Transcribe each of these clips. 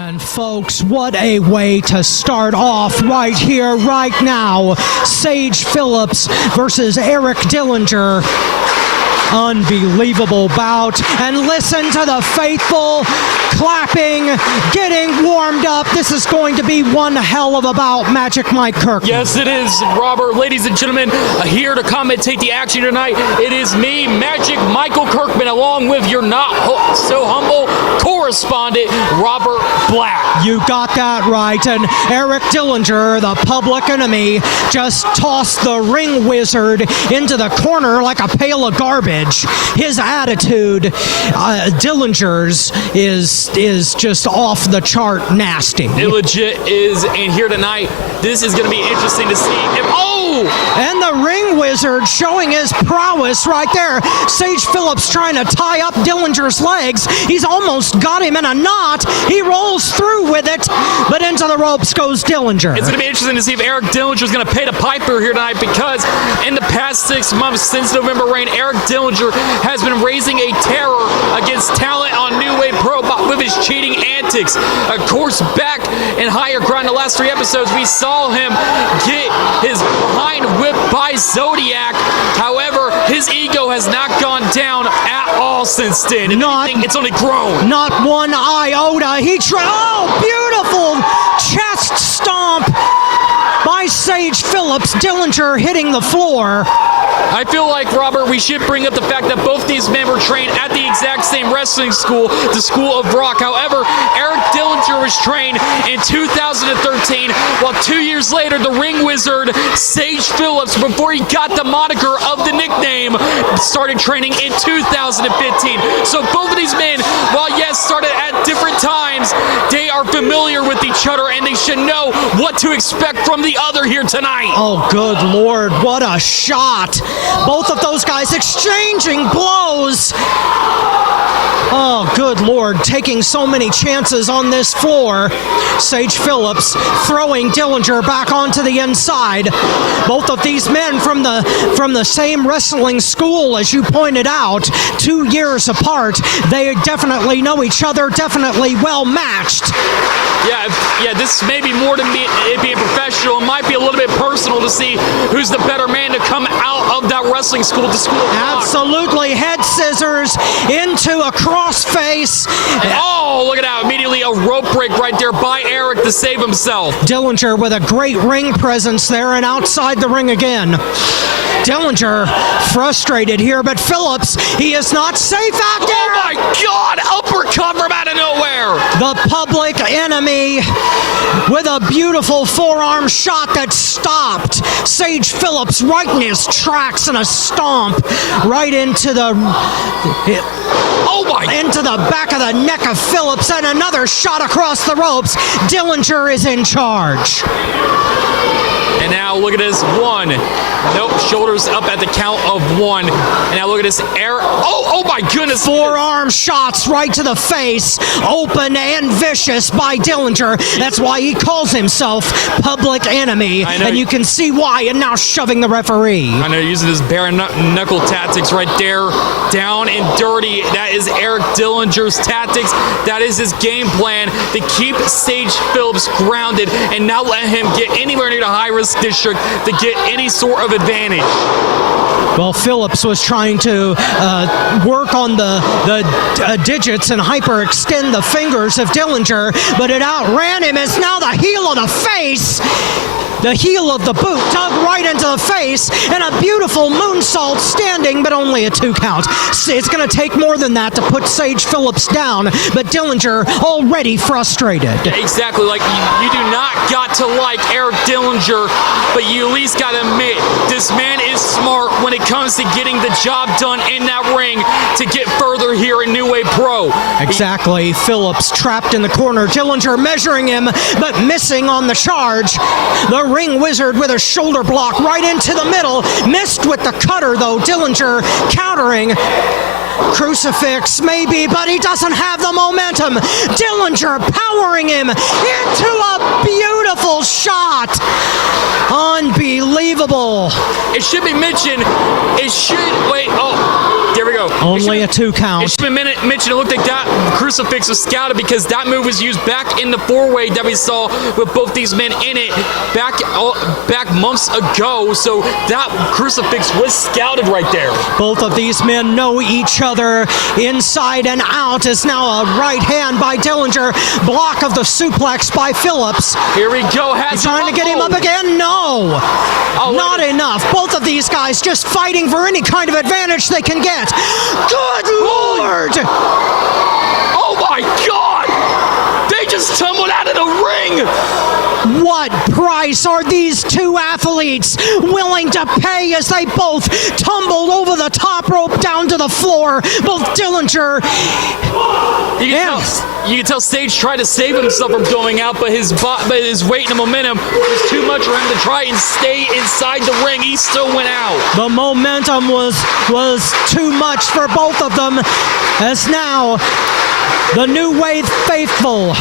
And folks, what a way to start off right here, right now. Sage Phillips versus Eric Dillinger. Unbelievable bout. And listen to the faithful clapping, getting warmed up. This is going to be one hell of a bout, Magic Mike Kirkman. Yes, it is, Robert. Ladies and gentlemen, here to commentate the action tonight, it is me, Magic Michael Kirkman, along with your not so humble correspondent, Robert Black. You got that right. And Eric Dillinger, the public enemy, just tossed the ring wizard into the corner like a pail of garbage. His attitude, Dillinger's, is just off the chart nasty. It legit is, and here tonight, this is going to be interesting to see if, and the ring wizard showing his prowess right there. Sage Phillips trying to tie up Dillinger's legs. He's almost got him in a knot. He rolls through with it, but into the ropes goes Dillinger. It's going to be interesting to see if Eric Dillinger is going to pay the piper here tonight, because in the past 6 months since November Rain, Eric Dillinger has been raising a terror against talent on New Wave Pro with his cheating antics. Of course, back in Higher Ground, the last 3 episodes, we saw him get his behind whipped by Zodiac. However, his ego has not gone down at all since then. If anything, it's only grown. Not one iota. Beautiful chest stomp by Sage Phillips. Dillinger hitting the floor. I feel like, Robert, we should bring up the fact that both these men were trained at the exact same wrestling school, the School of Rock. However, Eric Dillinger was trained in 2013, while 2 years later, the ring wizard, Sage Phillips, before he got the moniker of the nickname, started training in 2015. So both of these men, while yes, started at different times, they are familiar with each other, and they should know what to expect from the other here tonight. Oh, good Lord, what a shot. Both of those guys exchanging blows. Oh, good Lord, taking so many chances on this floor. Sage Phillips throwing Dillinger back onto the inside. Both of these men from the same wrestling school, as you pointed out, 2 years apart. They definitely know each other, definitely well matched. Yeah, this may be more than it being professional. It might be a little bit personal to see who's the better man to come out of that wrestling school, the School of Rock. Absolutely, head scissors into a crossface. Oh, look at that, immediately a rope break right there by Eric to save himself. Dillinger with a great ring presence there and outside the ring again. Dillinger frustrated here, but Phillips, he is not safe out there. Oh my God, uppercut from out of nowhere. The public enemy with a beautiful forearm shot that stopped Sage Phillips right in his tracks, and a stomp right into the into the back of the neck of Phillips, and another shot across the ropes. Dillinger is in charge. And now look at this one. Nope, shoulders up at the count of 1. And now look at this air. Oh my goodness. Forearm shots right to the face. Open and vicious by Dillinger. That's why he calls himself Public Enemy. And you can see why. And now shoving the referee. I know, using his bare knuckle tactics right there. Down and dirty. That is Eric Dillinger's tactics. That is his game plan to keep Sage Phillips grounded and not let him get anywhere near the high-risk district to get any sort of advantage. Well, Phillips was trying to work on the digits and hyperextend the fingers of Dillinger, but it outran him. As now the heel of the face. The heel of the boot dug right into the face, and a beautiful moonsault standing, but only a 2 count. It's going to take more than that to put Sage Phillips down, but Dillinger already frustrated. Exactly, like you do not got to like Eric Dillinger, but you at least got to admit, this man is smart when it comes to getting the job done in that ring to get further here in New Wave Pro. Exactly, Phillips trapped in the corner, Dillinger measuring him, but missing on the charge. The ring wizard with a shoulder block right into the middle. Missed with the cutter, though. Dillinger countering. Crucifix, maybe, but he doesn't have the momentum. Dillinger powering him into a beautiful shot. Unbelievable. It should be mentioned, Here we go. Only a 2 count. It should be mentioned, it looked like that crucifix was scouted because that move was used back in the 4-way that we saw with both these men in it back months ago. So that crucifix was scouted right there. Both of these men know each other inside and out. Is now a right hand by Dillinger. Block of the suplex by Phillips. Here we go. He's trying to get him up again. No. Not enough. Both of these guys just fighting for any kind of advantage they can get. Good Lord! Oh my God! They just tumbled out of the ring! What price are these two athletes willing to pay as they both tumbled over the top rope down to the floor? Both Dillinger. You can tell Sage tried to save himself from going out, but his weight and the momentum was too much for him to try and stay inside the ring. He still went out. The momentum was too much for both of them, as now the New Wave faithful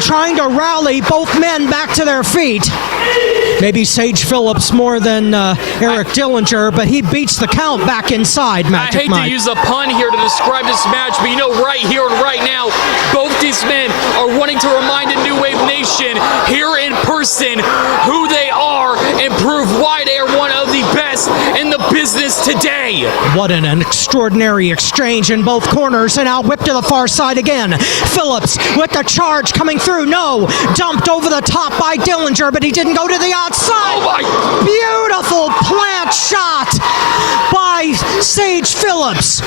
trying to rally both men back to their feet. Maybe Sage Phillips more than Eric Dillinger, but he beats the count back inside, Magic I hate Mike. to use a pun here to describe this match, but you know right here and right now, both these men are wanting to remind the New Wave Nation here in person who they are and prove why they are one of the best in the business today. What an extraordinary exchange in both corners, and now whipped to the far side again. Phillips with the charge coming through. No, dumped over the top by Dillinger, but he didn't go to the outside. Oh my! Beautiful plant shot by Sage Phillips.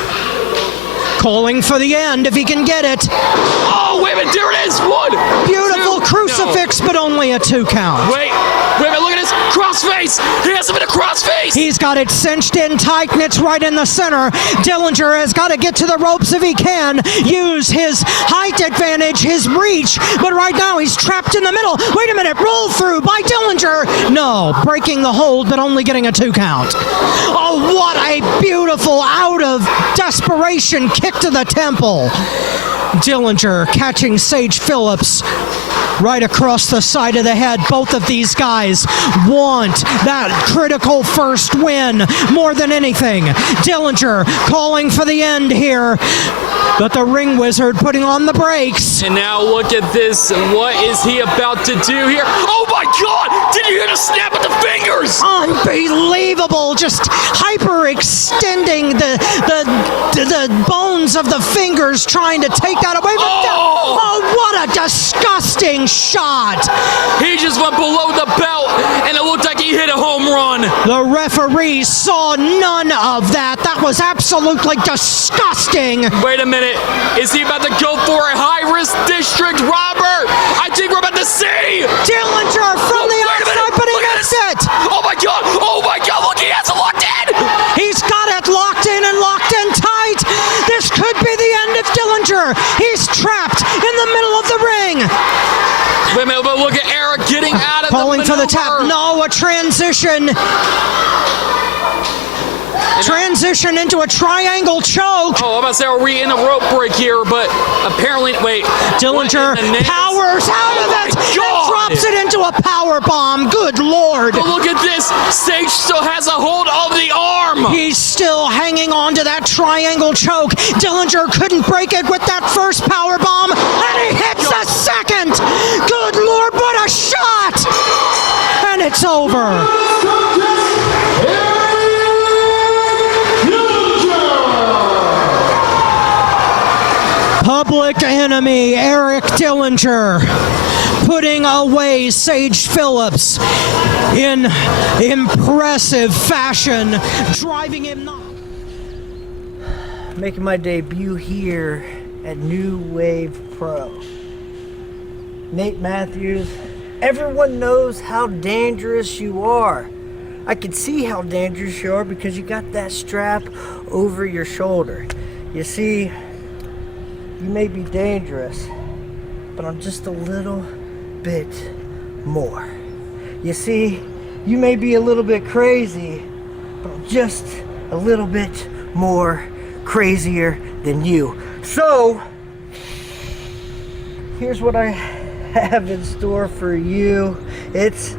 Calling for the end if he can get it. Oh, wait a minute, there it is. 1, Beautiful 2, crucifix, no. but only a 2 count. Wait a minute, look at this crossface. He has him in a crossface. He's got it cinched in tight, and it's right in the center. Dillinger has got to get to the ropes if he can. Use his height advantage, his reach, but right now he's trapped in the middle. Wait a minute, roll through by Dillinger. No, breaking the hold, but only getting a 2 count. Oh, what a beautiful out of desperation kick to the temple. Dillinger catching Sage Phillips right across the side of the head. Both of these guys want that critical first win more than anything. Dillinger calling for the end here, but the ring wizard putting on the brakes. And now look at this. What is he about to do here? Oh my God! Did you hear the snap of the fingers? Unbelievable! Just hyper-extending the bones of the fingers, trying to take that away. Oh, what a disgusting shot! He just went below the belt, and it looked like he hit a home run. The referee saw none of that. That was absolutely disgusting. Wait a minute. Is he about to go for a high-risk district robber? I think we're about to see. Dillinger from the outside, but he missed it. Oh my God! Oh my God! Look, he has it locked in. He's got it locked in and locked in tight. This could be the end of Dillinger. He's trapped in the middle of the ring. Wait a minute, but look at Eric getting out of Calling the for the tap. No, a transition. Transition into a triangle choke. Oh, I'm about to say, are we in a rope break here? But apparently, wait. Dillinger powers out of it and drops it into a power bomb. Good Lord. But look at this. Sage still has a hold of the arm. He's still hanging on to that triangle choke. Dillinger couldn't break it with that first power bomb, and he hits a second. Good Lord, what a shot. And it's over. Public enemy Eric Dillinger putting away Sage Phillips in impressive fashion, driving him nuts. Making my debut here at New Wave Pro. Nate Matthews, everyone knows how dangerous you are. I can see how dangerous you are because you got that strap over your shoulder. You see, you may be dangerous, but I'm just a little bit more. You see, you may be a little bit crazy, but I'm just a little bit more crazier than you. So, here's what I have in store for you. It's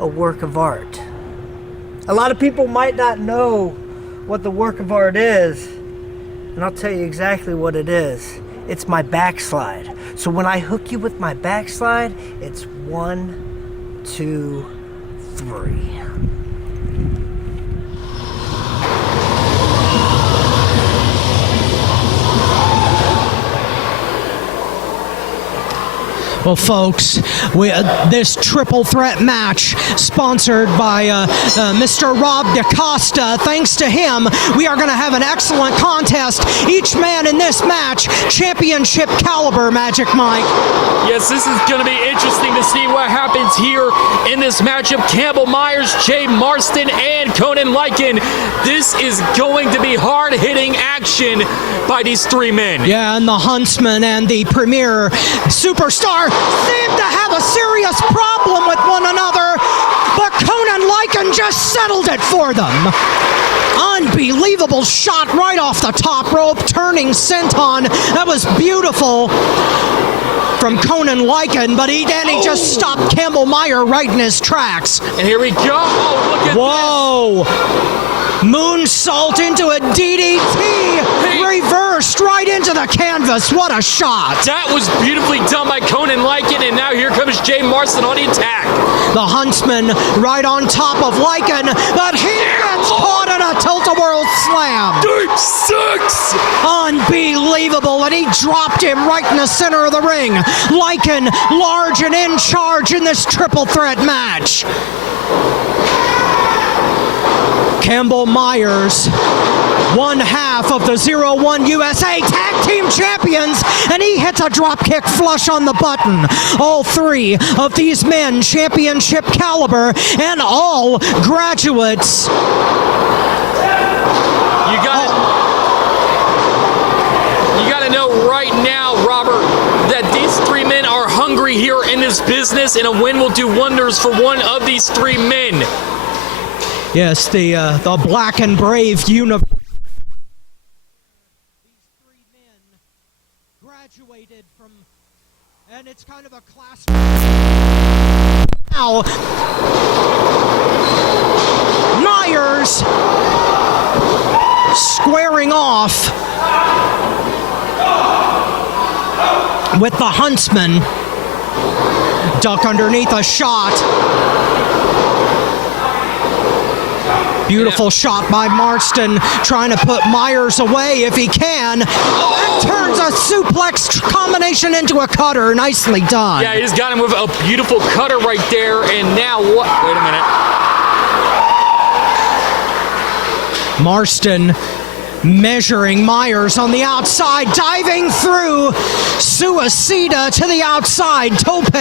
a work of art. A lot of people might not know what the work of art is, and I'll tell you exactly what it is. It's my backslide. So when I hook you with my backslide, it's 1, 2, 3. Well, folks, this triple threat match sponsored by Mr. Rob DaCosta. Thanks to him, we are going to have an excellent contest. Each man in this match, championship caliber, Magic Mike. Yes, this is going to be interesting to see what happens here in this matchup. Campbell Myers, Jay Marston, and Conan Lycan. This is going to be hard-hitting action by these 3 men. Yeah, and the Huntsman and the premier superstar seem to have a serious problem with one another, but Conan Lycan just settled it for them. Unbelievable shot right off the top rope, turning senton. That was beautiful from Conan Lycan, but he just stopped Campbell Meyer right in his tracks. And here we go. Oh, look at Whoa! Moonsault into a DDT, reversed right into the canvas. What a shot! That was beautifully done by Conan Lycan, and now here comes Jay Marston on the attack. The Huntsman right on top of Lycan, but he gets caught in a tilt-a-whirl slam. Deep 6! Unbelievable, and he dropped him right in the center of the ring. Lycan large and in charge in this triple threat match. Campbell Myers, one half of the 0-1 USA Tag Team Champions, and he hits a dropkick flush on the button. All 3 of these men, championship caliber, and all graduates. You gotta know right now, Robert, that these 3 men are hungry here in this business, and a win will do wonders for one of these 3 men. Yes, the Black and Brave universe. These 3 men graduated from, and it's kind of a class. Now, Myers squaring off with the Huntsman. Duck underneath a shot. Beautiful shot by Marston, trying to put Myers away if he can. And turns a suplex combination into a cutter. Nicely done. Yeah, he just got him with a beautiful cutter right there. And now what? Wait a minute. Marston measuring Myers on the outside, diving through. Suicida to the outside. Tope.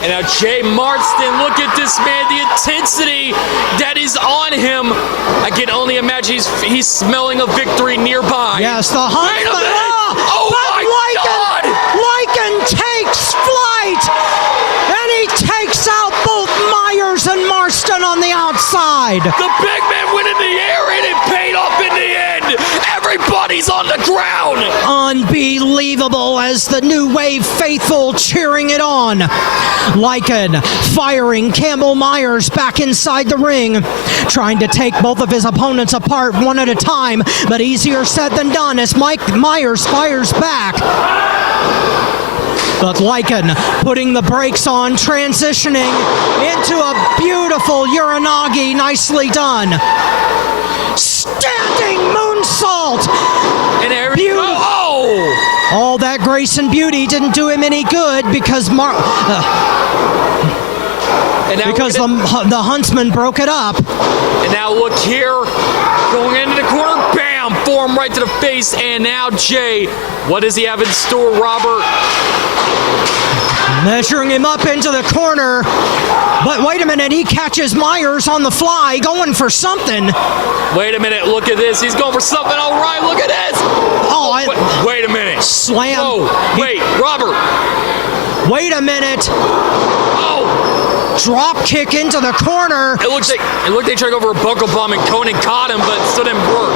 And now Jay Marston, look at this man, the intensity that is on him. I can only imagine he's smelling a victory nearby. Yes, the Huntsman. Oh my God! Lycan takes flight, and he takes out both Myers and Marston on the outside. The big man went in the air, and it paid off in the end. Everybody's on the ground. Unbelievable, as the New Wave faithful cheering it on. Lycan firing Campbell Myers back inside the ring, trying to take both of his opponents apart one at a time, but easier said than done as Myers fires back. But Lycan putting the brakes on, transitioning into a beautiful Uranagi, nicely done. Standing moonsault! And there we go. Oh! All that grace and beauty didn't do him any good because the Huntsman broke it up. And now look here, going into the corner, bam, form right to the face. And now Jay, what does he have in store, Robert? Measuring him up into the corner. But wait a minute, he catches Myers on the fly, going for something. Wait a minute, look at this. He's going for something. All right, look at this. Oh, wait a minute. Slam. Whoa, wait, Robert. Wait a minute. Oh. Drop kick into the corner. It looked like they tried to go for a buckle bomb and Conan caught him, but it still didn't work.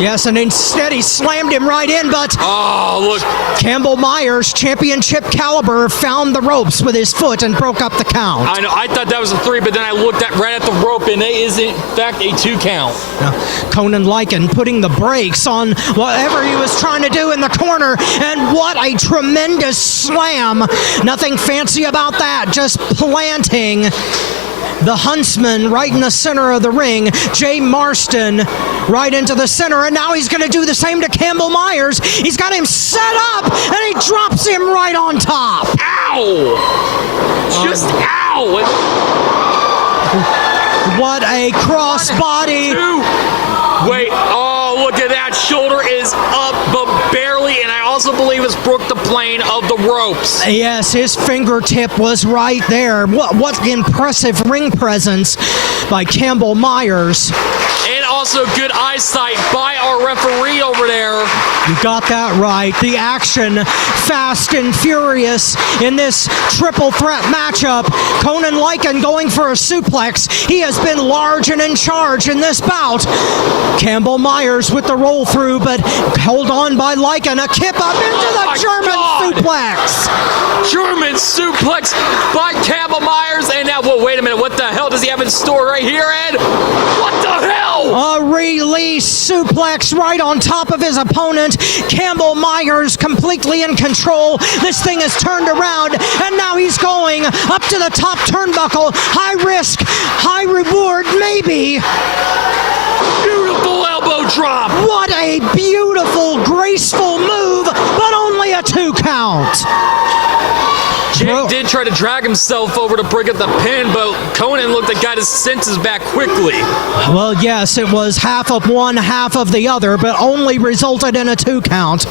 Yes, and instead he slammed him right in, but Oh, look. Campbell Myers, championship caliber, found the ropes with his foot and broke up the count. I know. I thought that was a 3, but then I looked right at the rope, and it is, in fact, a 2 count. Conan Lycan putting the brakes on whatever he was trying to do in the corner, and what a tremendous slam. Nothing fancy about that, just planting the Huntsman right in the center of the ring. Jay Marston right into the center, and now he's going to do the same to Campbell Myers. He's got him set up, and he drops him right on top. Ow! Just ow! What a crossbody. Wait, oh, look at that. Shoulder is up, but barely, and I also believe it's broke the plane of the ropes. Yes, his fingertip was right there. What impressive ring presence by Campbell Myers. And also good eyesight by our referee over there. You got that right. The action, fast and furious in this triple threat matchup. Conan Lycan going for a suplex. He has been large and in charge in this bout. Campbell Myers with the roll through, but held on by Lycan. A kip up into the German suplex. German suplex by Campbell Myers. And now, whoa, wait a minute. What the hell does he have in store right here, Ed? What the hell? A release suplex right on top of his opponent. Campbell Myers completely in control. This thing is turned around, and now he's going up to the top turnbuckle. High risk, high reward, maybe. Beautiful elbow drop. What a beautiful, graceful move, but only a 2 count. Jake did try to drag himself over to break up the pin, but Conan looked like got his senses back quickly. Well, yes, it was half of one, half of the other, but only resulted in a 2 count.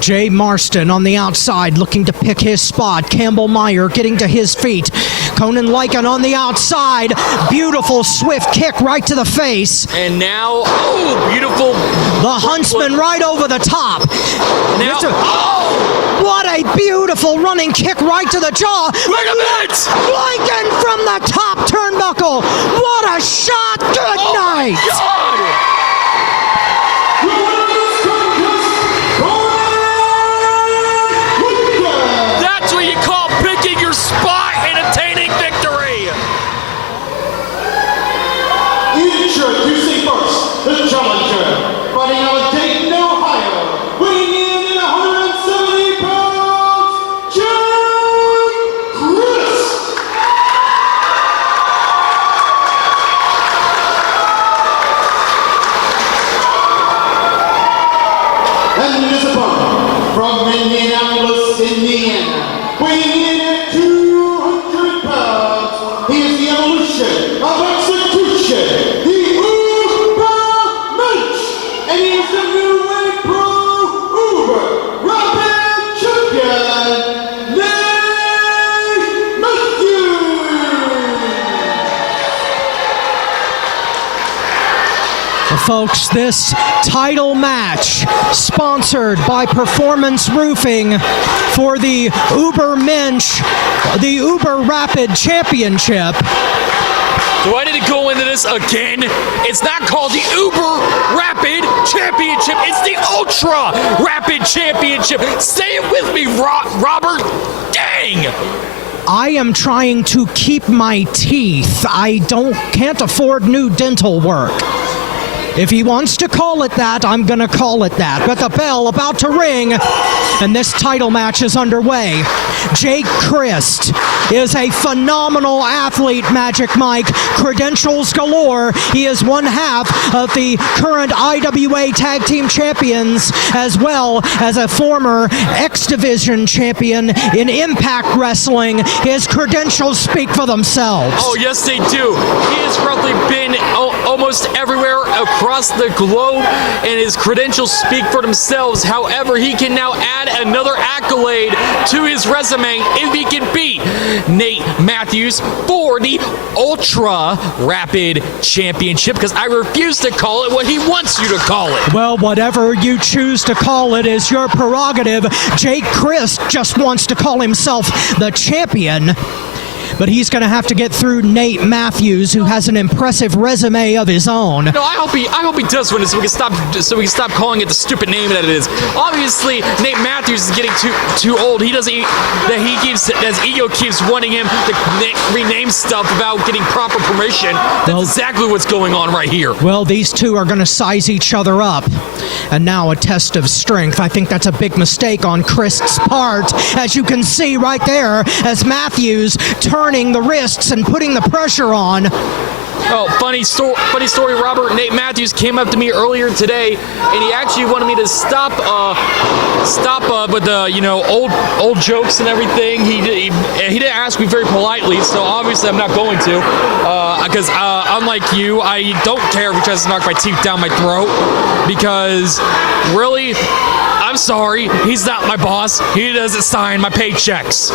Jay Marston on the outside looking to pick his spot. Campbell Myers getting to his feet. Conan Lycan on the outside. Beautiful swift kick right to the face. And now, oh, beautiful. The Huntsman right over the top. Now, what a beautiful running kick right to the jaw. Wait a minute! Lycan from the top turnbuckle. What a shot. Good night. My God. That's what you call picking your spot and attaining victory. Introducing first, the challenger, fighting out of Dayton, Ohio, weighing in at 170 pounds, Crist. And his opponent, from Indianapolis, Indiana, weighing in at 200 pounds, he is the evolution of execution, the Uber-Mensch, and he is the new wave pro Uber Rapid Champion, Nate Matthews. Folks, this title match sponsored by Performance Roofing for the Uber-Mensch, the Uber Rapid Championship. Do I need to go into this again? It's not called the Uber Rapid Championship. It's the Ultra Rapid Championship. Say it with me, Robert. Dang! I am trying to keep my teeth. I can't afford new dental work. If he wants to call it that, I'm going to call it that. But the bell about to ring, and this title match is underway. Jake Crist is a phenomenal athlete, Magic Mike. Credentials galore. He is one half of the current IWA Tag Team Champions, as well as a former X Division champion in Impact Wrestling. His credentials speak for themselves. Oh, yes, they do. He has roughly been almost everywhere across the globe, and his credentials speak for themselves. However, he can now add another accolade to his resume if he can beat Nate Matthews for the Ultra Rapid Championship, because I refuse to call it what he wants you to call it. Well, whatever you choose to call it is your prerogative. Jake Crist just wants to call himself the champion. But he's going to have to get through Nate Matthews, who has an impressive resume of his own. No, I hope he does win it, so we can stop calling it the stupid name that it is. Obviously, Nate Matthews is getting too old. His ego keeps wanting him to rename stuff without getting proper permission. That's exactly what's going on right here. Well, these two are going to size each other up. And now a test of strength. I think that's a big mistake on Crist's part, as you can see right there, as Matthews turning the wrists and putting the pressure on. Oh, funny story, Robert. Nate Matthews came up to me earlier today, and he actually wanted me to stop with the old jokes and everything. He didn't ask me very politely, so obviously I'm not going to, because unlike you, I don't care if he tries to knock my teeth down my throat, because really, I'm sorry, he's not my boss. He doesn't sign my paychecks.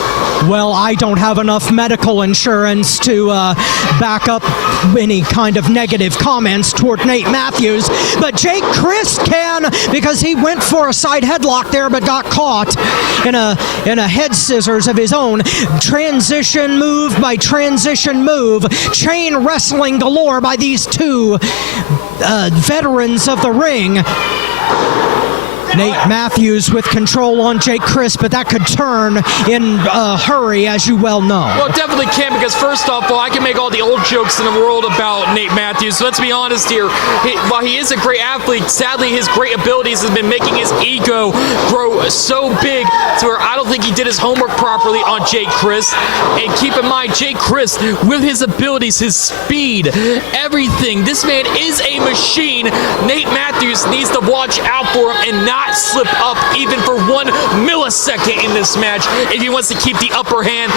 Well, I don't have enough medical insurance to back up any kind of negative comments toward Nate Matthews, but Jake Crist can, because he went for a side headlock there but got caught in a head scissors of his own. Transition move by transition move. Chain wrestling galore by these two veterans of the ring. Nate Matthews with control on Jake Crist, but that could turn in a hurry, as you well know. Well, it definitely can, because first off, I can make all the old jokes in the world about Nate Matthews. So let's be honest here. While he is a great athlete, sadly his great abilities have been making his ego grow so big to where I don't think he did his homework properly on Jake Crist. And keep in mind, Jake Crist, with his abilities, his speed, everything, this man is a machine. Nate Matthews needs to watch out for him and not slip up even for 1 millisecond in this match if he wants to keep the upper hand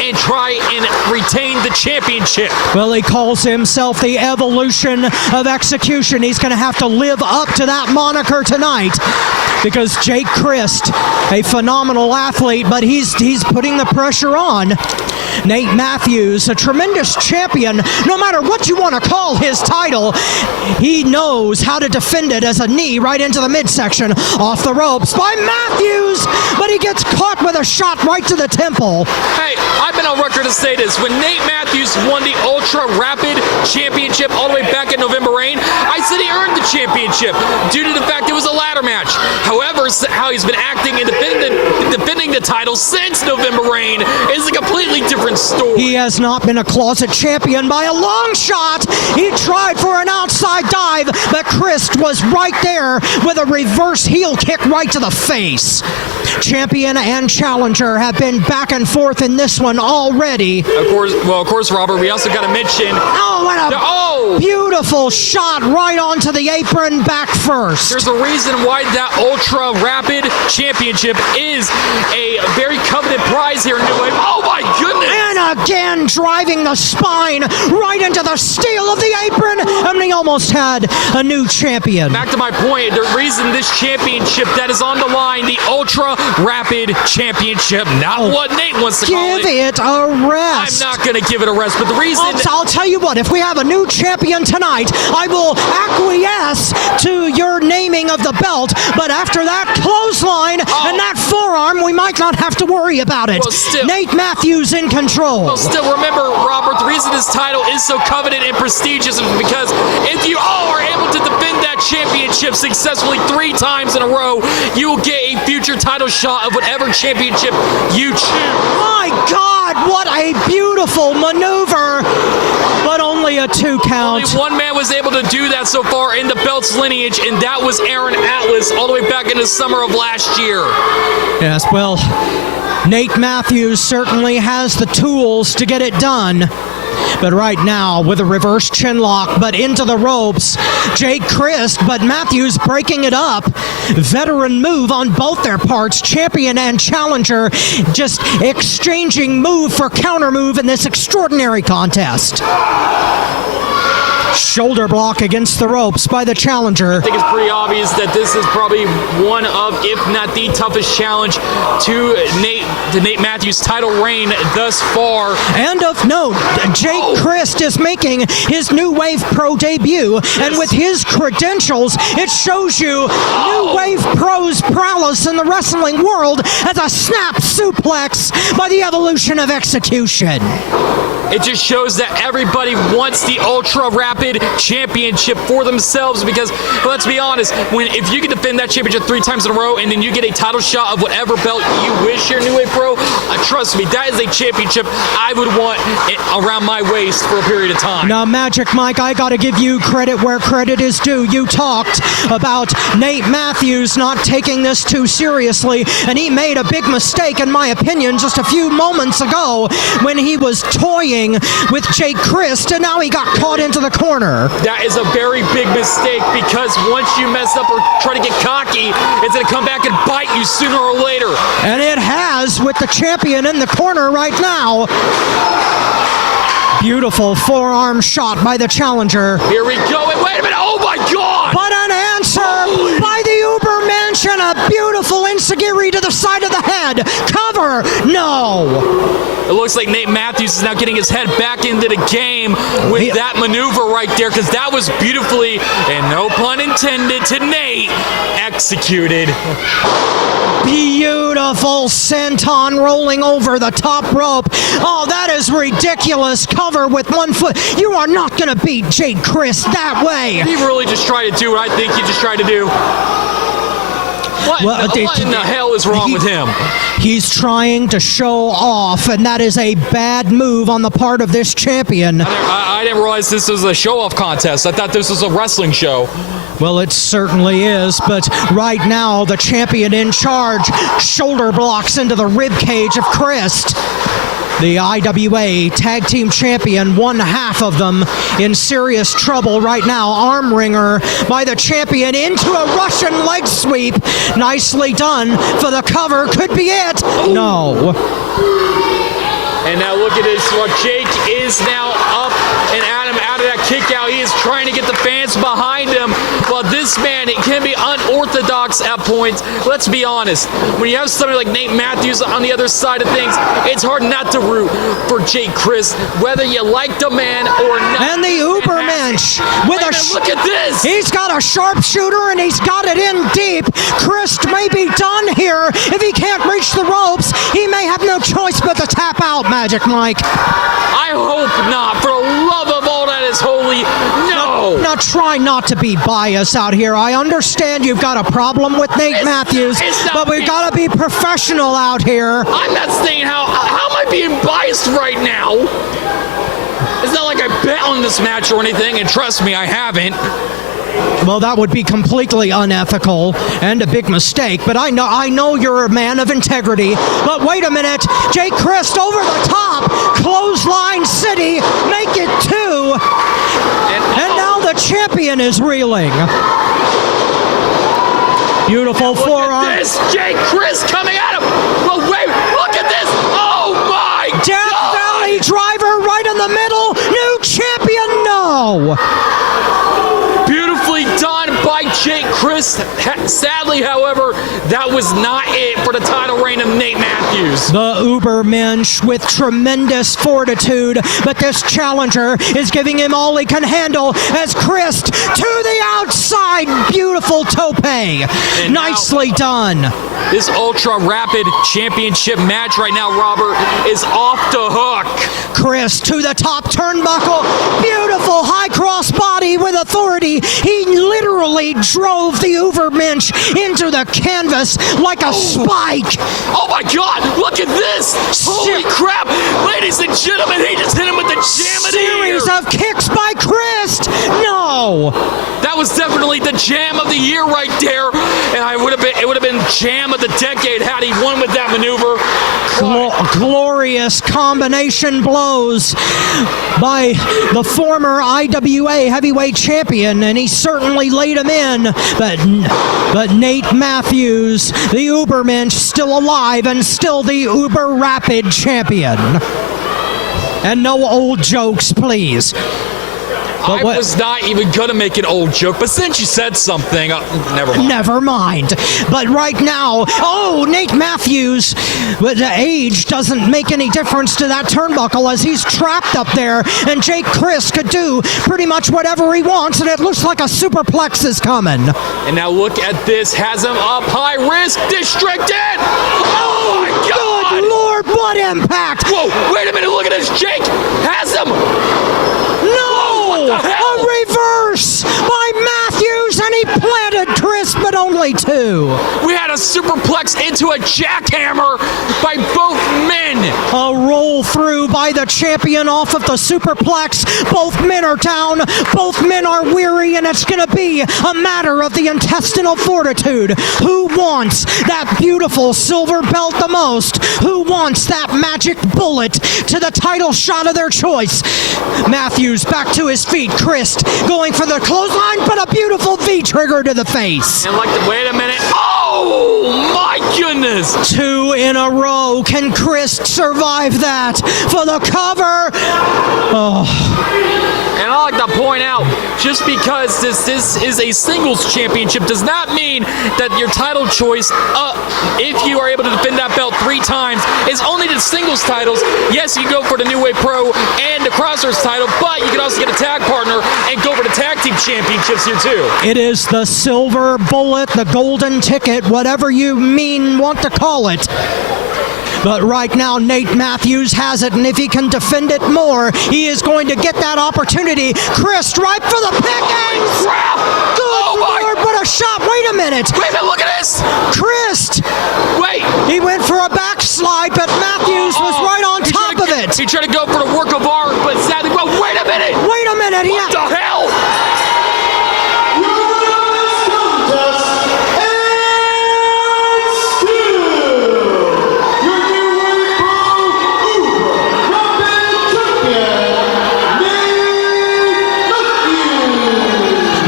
and try and retain the championship. Well, he calls himself the evolution of execution. He's going to have to live up to that moniker tonight, because Jake Crist, a phenomenal athlete, but he's putting the pressure on. Nate Matthews, a tremendous champion. No matter what you want to call his title, he knows how to defend it as a knee right into the midsection. Off the ropes by Matthews, but he gets caught with a shot right to the temple. Hey, I've been on record to say this. When Nate Matthews won the Ultra Rapid Championship all the way back in November Rain, I said he earned the championship due to the fact it was a ladder match. However, how he's been acting and defending the title since November Rain is a completely different story. He has not been a closet champion by a long shot. He tried for an outside dive, but Crist was right there with a reverse heel kick right to the face. Champion and challenger have been back and forth in this one already. Of course, Robert, we also got to mention... Oh, what a beautiful shot right onto the apron, back first. There's a reason why that Ultra Rapid Championship is a very coveted prize here in New Wave. Oh, my goodness! And again, driving the spine right into the steel of the apron, and he almost had a new champion. Back to my point, the reason this championship that is on the line, the Ultra Rapid Championship, not what Nate wants to call it. Give it a rest. I'm not going to give it a rest, but the reason... I'll tell you what, if we have a new champion tonight, I will acquiesce to your naming of the belt, but after that clothesline and that forearm, we might not have to worry about it. Well, still, Nate Matthews in control. Well, still, remember, Robert, the reason this title is so coveted and prestigious is because if you all are able to defend that championship successfully 3 times in a row, you will get a future title shot of whatever championship you choose. My God, what a beautiful maneuver, but only a 2 count. Only one man was able to do that so far in the belt's lineage, and that was Aaron Atlas all the way back in the summer of last year. Yes, well, Nate Matthews certainly has the tools to get it done. But right now, with a reverse chin lock, but into the ropes, Jake Crist, but Matthews breaking it up. Veteran move on both their parts, champion and challenger, just exchanging move for counter move in this extraordinary contest. Shoulder block against the ropes by the challenger. I think it's pretty obvious that this is probably one of, if not the toughest challenge to Nate Matthews' title reign thus far. And of note, Jake Crist is making his New Wave Pro debut, and with his credentials, it shows you New Wave Pro's prowess in the wrestling world as a snap suplex by the evolution of execution. It just shows that everybody wants the Ultra Rapid Championship for themselves because, let's be honest, if you can defend that championship 3 times in a row and then you get a title shot of whatever belt you wish your New Wave Pro, trust me, that is a championship I would want around my waist for a period of time. Now, Magic Mike, I got to give you credit where credit is due. You talked about Nate Matthews not taking this too seriously, and he made a big mistake, in my opinion, just a few moments ago when he was toying with Jake Crist, and now he got caught into the corner. That is a very big mistake because once you mess up or try to get cocky, it's going to come back and bite you sooner or later. And it has with the champion in the corner right now. Beautiful forearm shot by the challenger. Here we go. And wait a minute. Oh, my God. But an answer by the Ubermensch and a beautiful enziguri to the side of the head. Cover. No. It looks like Nate Matthews is now getting his head back into the game with that maneuver right there because that was beautifully, and no pun intended to Nate, executed. Beautiful senton rolling over the top rope. Oh, that is ridiculous. Cover with 1 foot. You are not going to beat Jake Crist that way. He really just tried to do what I think he just tried to do. What in the hell is wrong with him? He's trying to show off, and that is a bad move on the part of this champion. I didn't realize this was a show-off contest. I thought this was a wrestling show. Well, it certainly is, but right now, the champion in charge shoulder blocks into the rib cage of Crist. The IWA Tag Team Champion, one half of them in serious trouble right now. Arm wringer by the champion into a Russian leg sweep. Nicely done for the cover. Could be it. No. And now look at this. Well, Jake is now up and at him out of that kick out. He is trying to get the fans behind him. But this man, it can be unorthodox at points. Let's be honest. When you have somebody like Nate Matthews on the other side of things, it's hard not to root for Jake Crist, whether you like the man or not. And the Ubermensch with look at this. He's got a sharpshooter and he's got it in deep. Crist may be done here. If he can't reach the ropes, he may have no choice but to tap out, Magic Mike. I hope not. For the love of all that is holy, no. Now try not to be biased out here. I understand you've got a problem with Nate Matthews, but we've got to be professional out here. I'm not saying how am I being biased right now? It's not like I bet on this match or anything, and trust me, I haven't. Well, that would be completely unethical and a big mistake, but I know you're a man of integrity. But wait a minute, Jake Crist over the top, clothesline city, make it 2, and now the champion is reeling. Beautiful forearm. Look at this, Jake Crist coming at him. Well, wait, look at this. Oh my Death God. Valley driver right in the middle, new champion, no. Beautifully done by Jake Crist. Sadly, however, that was not it for the title reign of Nate Matthews. The Ubermensch with tremendous fortitude, but this challenger is giving him all he can handle as Crist to the outside. Beautiful tope. Nicely done. This Ultra Rapid Championship match right now, Robert, is off the hook. Crist to the top turnbuckle. Beautiful high cross body with authority. He literally drove the Ubermensch into the canvas like a spike. Oh my God, look at this. Holy crap. Ladies and gentlemen, he just hit him with the jam of the year. Series of kicks by Crist. No. That was definitely the jam of the year right there. And it would have been jam of the decade had he won with that maneuver. Glorious combination blows by the former IWA heavyweight champion, and he certainly laid him in. But Nate Matthews, the Ubermensch, still alive and still the Uber Rapid champion. And no old jokes, please. I was not even going to make an old joke, but since you said something, never mind. Never mind. But right now, Nate Matthews, with age doesn't make any difference to that turnbuckle as he's trapped up there, and Jake Crist could do pretty much whatever he wants, and it looks like a superplex is coming. And now look at this, has him up high, wrist distracted. Oh my God! Good Lord, what impact! Whoa, wait a minute, look at this, Jake has him. No! What the hell? A reverse by Matthews, and he planted Crist, but only 2. We had a superplex into a jackhammer by both men. A roll through by the champion off of the superplex. Both men are down, both men are weary, and it's going to be a matter of the intestinal fortitude. Who wants that beautiful silver belt the most? Who wants that magic bullet to the title shot of their choice? Matthews back to his feet. Crist going for the clothesline, but a beautiful V-trigger to the face. And wait a minute. Oh my goodness. 2 in a row. Can Crist survive that for the cover? And I like to point out, just because this is a singles championship does not mean that your title choice, if you are able to defend that belt 3 times, is only the singles titles. Yes, you go for the New Wave Pro and the Crossroads title, but you can also get a tag partner and go for the tag team championships here too. It is the silver bullet, the golden ticket, whatever you want to call it. But right now, Nate Matthews has it, and if he can defend it more, he is going to get that opportunity. Crist right for the pickings! Good Lord, what a shot! Wait a minute! Wait a minute, look at this! Crist! Wait! He went for a backslide, but Matthews was right on top of it! He tried to go for the work of art, but sadly, wait a minute! Wait a minute! What the hell?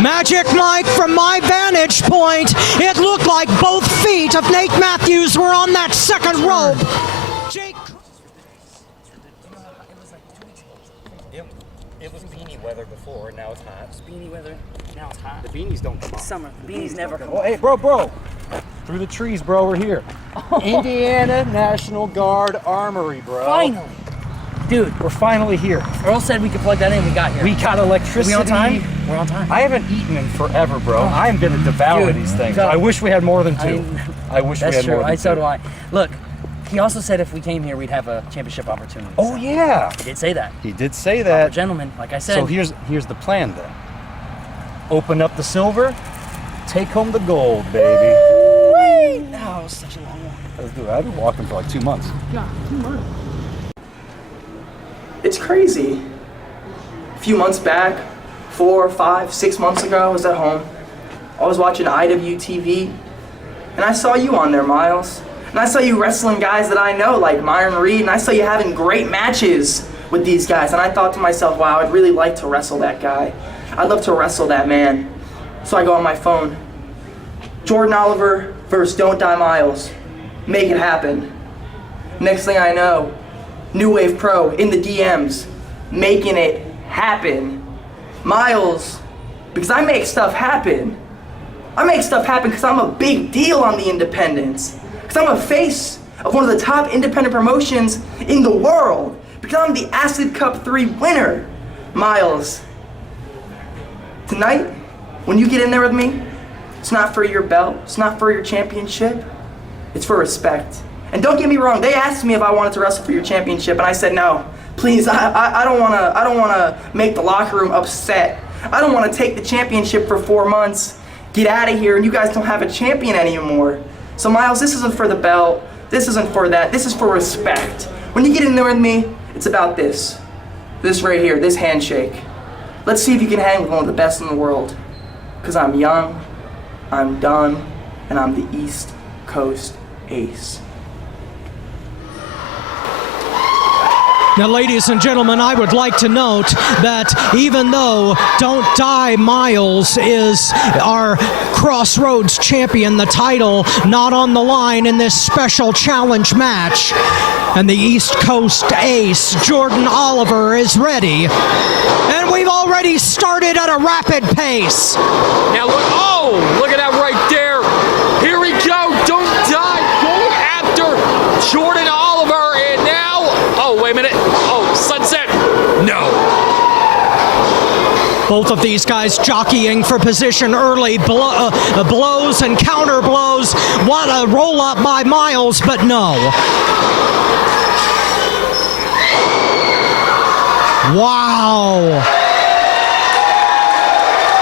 Magic Mike, from my vantage point, it looked like both feet of Nate Matthews were on that second rope. Jake. It was beanie weather before, and now it's hot. It's beanie weather, now it's hot. The beanies don't come off. Summer, the beanies never come Oh, off. hey, bro. Through the trees, bro, we're here. Indiana National Guard Armory, bro. Finally! Dude, We're finally here. Earl said we could plug that in, we got here. We got electricity. We on time? We're on time. I haven't eaten in forever, bro. I'm gonna devour Dude, these things. you got- I wish we had more than 2. I wish we That's had true. more than 2. So do I. Look, he also said if we came here, we'd have a championship opportunity. Oh, yeah. He did say that. He did say Proper that. gentleman, like I said. So here's the plan then. Open up the silver, take home the gold, baby. Oh, it was such a long one. Let's do it. I've been walking for like 2 months. It's crazy. A few months back, 4, 5, 6 months ago, I was at home. I was watching IWTV, and I saw you on there, Miles. And I saw you wrestling guys that I know, like Myron Reed, and I saw you having great matches with these guys. And I thought to myself, wow, I'd really like to wrestle that guy. I'd love to wrestle that man. So I go on my phone. Jordan Oliver versus Don't Die Miles. Make it happen. Next thing I know, New Wave Pro in the DMs, making it happen. Miles, because I make stuff happen. I make stuff happen because I'm a big deal on the independents. Because I'm a face of one of the top independent promotions in the world. Because I'm the Acid Cup 3 winner. Miles, tonight, when you get in there with me, it's not for your belt, it's not for your championship, it's for respect. And don't get me wrong, they asked me if I wanted to wrestle for your championship, and I said no. Please, I don't wanna make the locker room upset. I don't wanna take the championship for 4 months, get out of here, and you guys don't have a champion anymore. So Miles, this isn't for the belt, this isn't for that, this is for respect. When you get in there with me, it's about this. This right here, this handshake. Let's see if you can hang with one of the best in the world. Because I'm young, I'm done, and I'm the East Coast Ace. Now, ladies and gentlemen, I would like to note that even though Don't Die Miles is our Crossroads champion, the title not on the line in this special challenge match, And the East Coast ace, Jordan Oliver, is ready. And we've already started at a rapid pace. Now look, look at that right there. Here we go. Don't die. Go after Jordan Oliver. And now, wait a minute. Sunset. No. Both of these guys jockeying for position early, blows and counter blows. What a roll up by Miles, but no. Wow.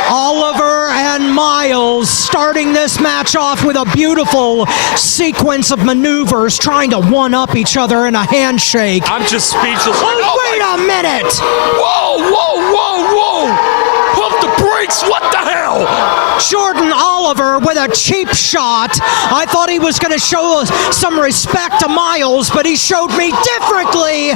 Oliver and Miles starting this match off with a beautiful sequence of maneuvers, trying to one-up each other in a handshake. I'm just speechless. Wait a minute! Whoa! Pump the brakes! What the hell? Jordan Oliver with a cheap shot. I thought he was going to show some respect to Miles, but he showed me differently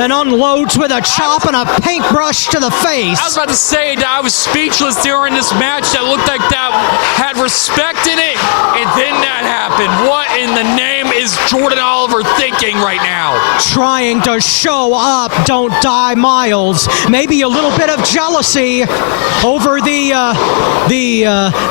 and unloads with a chop and a paintbrush to the face. I was about to say that I was speechless during this match. That looked like that had respect in it, and then that happened. What in the name is Jordan Oliver thinking right now? Trying to show up, don't die, Miles. Maybe a little bit of jealousy over the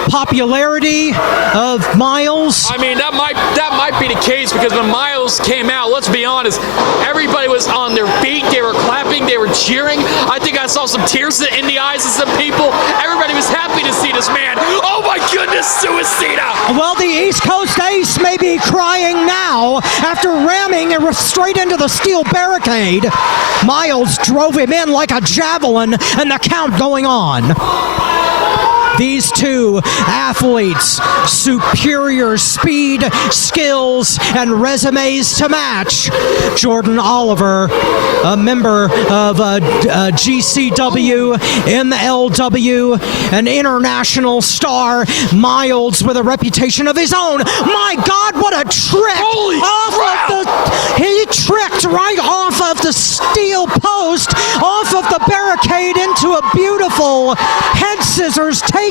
popularity of Miles. I mean, that might be the case, because when Miles came out, let's be honest, everybody was on their feet. They were clapping, they were cheering. I think I saw some tears in the eyes of some people. Everybody was happy to see this man. Oh my goodness, Suicida! Well, the East Coast ace may be crying now after ramming straight into the steel barricade. Miles drove him in like a javelin, and the count going on. These two athletes, superior speed, skills, and resumes to match. Jordan Oliver, a member of GCW, MLW, an international star. Miles with a reputation of his own. My God, what a trick! Holy crap! He tricked right off of the steel post, off of the barricade into a beautiful head scissors takedown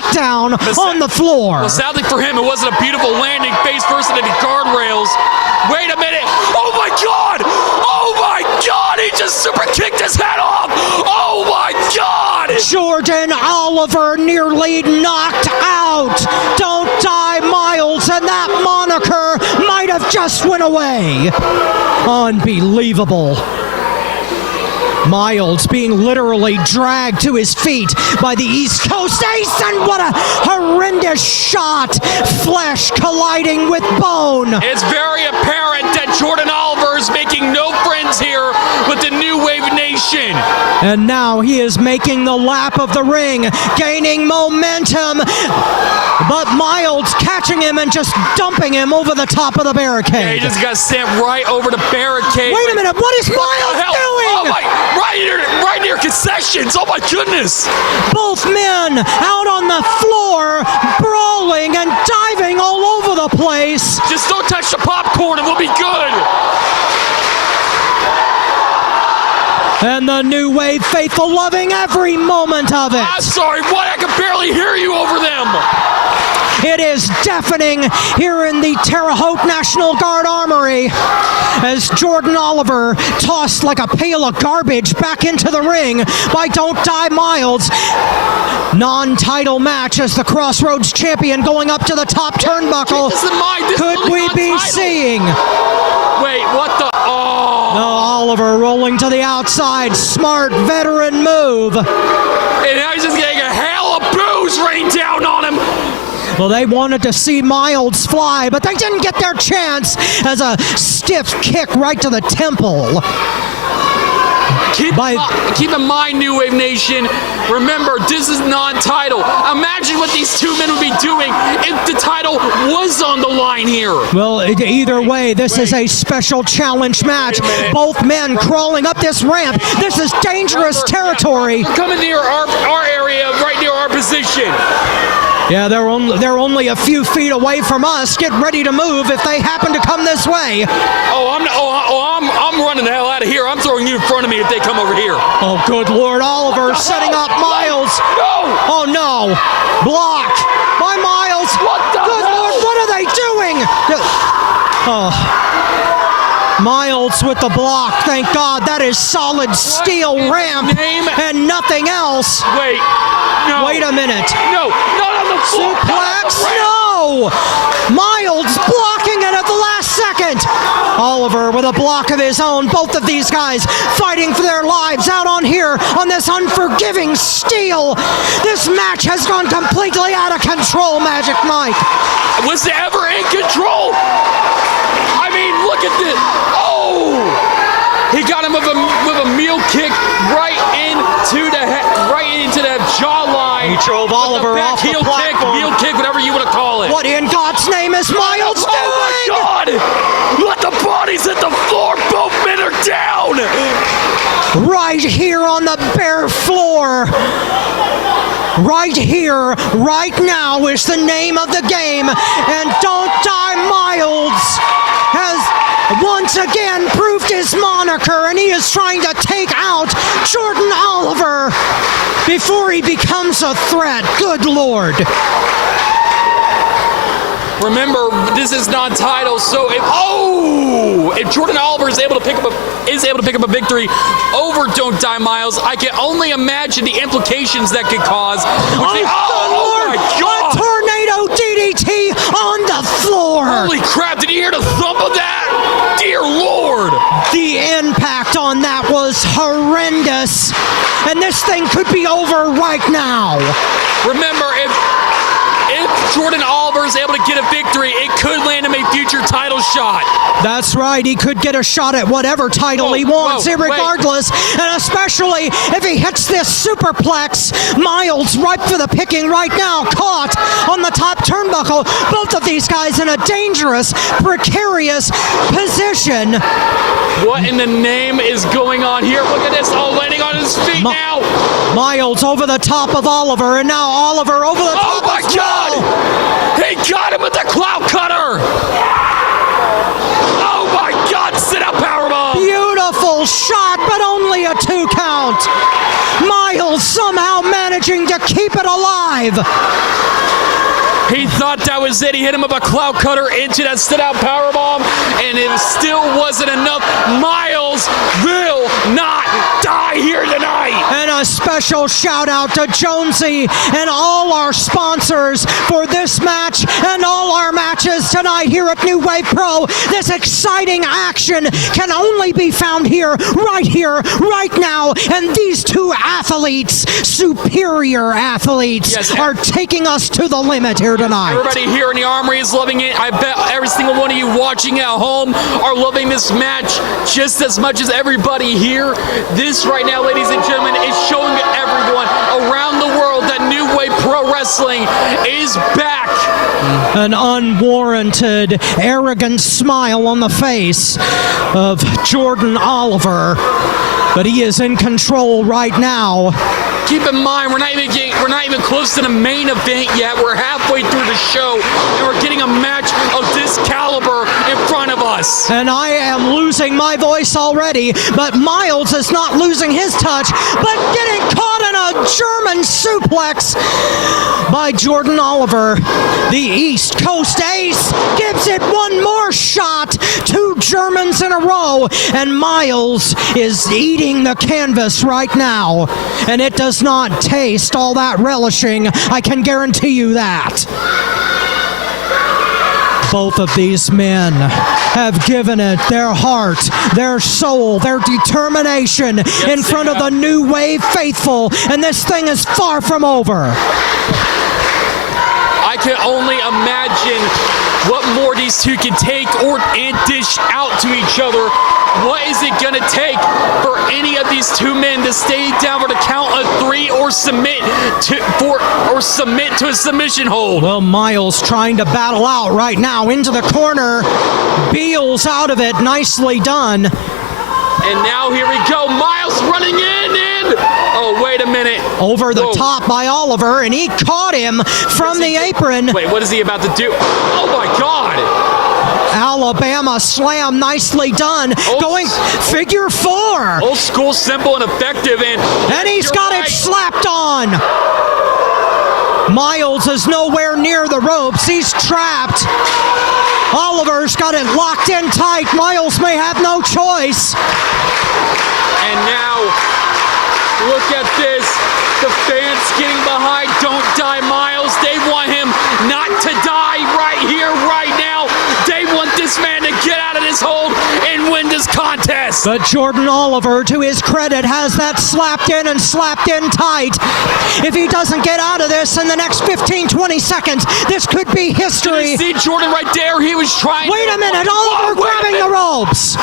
on the floor. Well, sadly for him, it wasn't a beautiful landing face first into the guardrails. Wait a minute. Oh my God! Oh my God! He just super kicked his head off! Oh my God! Jordan Oliver nearly knocked out. Don't die, Miles, and that moniker might have just went away. Unbelievable. Miles being literally dragged to his feet by the East Coast ace, and what a horrendous shot! Flesh colliding with bone. It's very apparent that Jordan Oliver is making no friends here with the New Wave Nation. And now he is making the lap of the ring, gaining momentum, but Miles catching him and just dumping him over the top of the barricade. Yeah, he just got sent right over the barricade. Wait a minute, what is Miles doing? Oh my, right near concessions. Oh my goodness. Both men out on the floor, brawling and diving all over the place. Just don't touch the popcorn and we'll be good. And the New Wave faithful loving every moment of it. I'm sorry, what? I can barely hear you over them. It is deafening here in the Terre Haute National Guard Armory as Jordan Oliver tossed like a pail of garbage back into the ring by Don't Die Miles. Non-title match as the Crossroads champion going up to the top turnbuckle. Could we be seeing? Wait, what the? Oh. No, Oliver rolling to the outside. Smart veteran move. And now he's just getting a hail of booze rain down on him. Well, they wanted to see Miles fly, but they didn't get their chance as a stiff kick right to the temple. Keep in mind, New Wave Nation, remember, this is non-title. Imagine what these two men would be doing if the title was on the line here. Well, either way, this is a special challenge match. Both men crawling up this ramp. This is dangerous territory. Coming near our area, right near our position. Yeah, they're only a few feet away from us. Get ready to move if they happen to come this way. I'm running the hell out of here. I'm throwing you in front of me if they come over here. Oh, good Lord, Oliver setting up Miles. No! Oh, no. Block by Miles. What the Good hell? Lord, what are they doing? Oh. Miles with the block. Thank God. That is solid steel ramp and nothing else. Wait. No. Wait a minute. No. Not on the floor. Suplex? No. Miles blocking it at the last second. Oliver with a block of his own. Both of these guys fighting for their lives out on here on this unforgiving steel. This match has gone completely out of control, Magic Mike. Was it ever in control? I mean, look at this. Oh! He got him with a meal kick right into the jawline. He drove Oliver off the platform. Meal kick, whatever you want to call it. What in God's name is Miles doing? Oh my God! Let the bodies hit the floor. Both men are down. Right here on the bare floor. Right here, right now is the name of the game. And Don't Die Miles has once again proved his moniker, and he is trying to take out Jordan Oliver before he becomes a threat. Good Lord. Remember, this is non-title, so if Jordan Oliver is able to pick up a victory over Don't Die Miles, I can only imagine the implications that could cause. Oh my God! A tornado DDT on the floor. Holy crap! Did you hear the thump of that? Dear Lord! The impact on that was horrendous, and this thing could be over right now. Remember, if Jordan Oliver is able to get a victory, it could land him a future title shot. That's right. He could get a shot at whatever title he wants, irregardless. And especially if he hits this superplex. Miles ripe for the picking right now. Caught on the top turnbuckle. Both of these guys in a dangerous, precarious position. What in the name is going on here? Look at this. Oh, landing on his feet now. Miles over the top of Oliver, and now Oliver over the top. Oh my God! He got him with the clout cutter! Oh my God! Sit up, powerbomb! Beautiful shot, but only a 2 count. Miles somehow managing to keep it alive. He thought that was it. He hit him with a clout cutter into that sit-out powerbomb, and it still wasn't enough. Miles will not die here tonight. And a special shout out to Jonesy and all our sponsors for this match and all our matches tonight here at New Wave Pro. This exciting action can only be found here, right now. And these two athletes, superior athletes, are taking us to the limit here tonight. Everybody here in the Armory is loving it. I bet every single one of you watching at home are loving this match just as much as everybody here. This right now, ladies and gentlemen, is showing everyone around the world that New Wave Pro Wrestling is back. An unwarranted, arrogant smile on the face of Jordan Oliver, but he is in control right now. Keep in mind, we're not even close to the main event yet. We're halfway through the show, and we're getting a match of this caliber in front of us. And I am losing my voice already, but Miles is not losing his touch, but getting caught in a German suplex by Jordan Oliver. The East Coast Ace gives it one more shot. 2 Germans in a row, and Miles is eating the canvas right now. And it does not taste all that relishing, I can guarantee you that. Both of these men have given it their heart, their soul, their determination in front of the New Wave faithful, and this thing is far from over. I can only imagine what more these two can take and dish out to each other. What is it gonna take for any of these two men to stay down for the count of 3 or submit to a submission hold? Well, Miles trying to battle out right now into the corner. Beals out of it, nicely done. And now here we go, Miles running in and oh, wait a minute. Over the top by Oliver, and he caught him from the apron. Wait, what is he about to do? Oh my God. Alabama slam, nicely done. Going figure 4. Old school, simple, and effective. And he's got it slapped on. Miles is nowhere near the ropes. He's trapped. Oliver's got it locked in tight. Miles may have no choice. And now, look at this. The fans getting behind Don't Die Miles. They want him not to die right here, right now. They want this man to get out of this hold and win this contest. But Jordan Oliver, to his credit, has that slapped in and slapped in tight. If he doesn't get out of this in the next 15, 20 seconds, this could be history. Did you see Jordan right there? He was trying. Wait a minute, Oliver grabbing the ropes.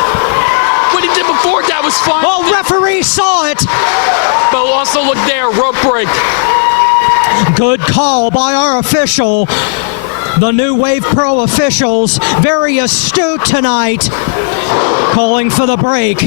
What he did before that was fine. Oh, referee saw it. But also look there, rope break. Good call by our official. The New Wave Pro officials, very astute tonight, calling for the break.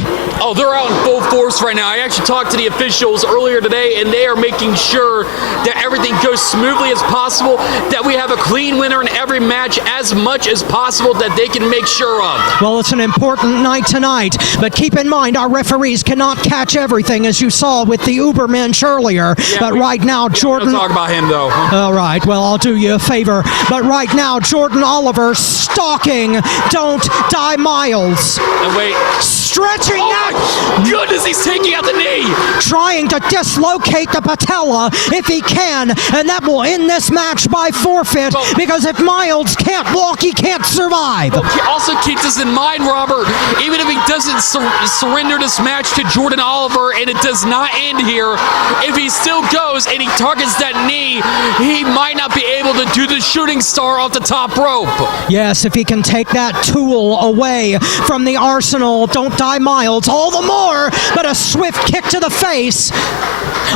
Oh, they're out in full force right now. I actually talked to the officials earlier today, and they are making sure that everything goes smoothly as possible, that we have a clean winner in every match as much as possible that they can make sure of. Well, it's an important night tonight, but keep in mind our referees cannot catch everything, as you saw with the Ubermensch earlier. Yeah, but right now, Jordan... We'll talk about him, though. All right, well, I'll do you a favor. But right now, Jordan Oliver stalking Don't Die Miles. And wait. Stretching out. My goodness, he's taking out the knee. Trying to dislocate the patella if he can, and that will end this match by forfeit, because if Miles can't walk, he can't survive. Also keep this in mind, Robert, even if he doesn't surrender this match to Jordan Oliver and it does not end here, if he still goes and he targets that knee, he might not be able to do the shooting star off the top rope. Yes, if he can take that tool away from the arsenal, Don't Die Miles, all the more, but a swift kick to the face.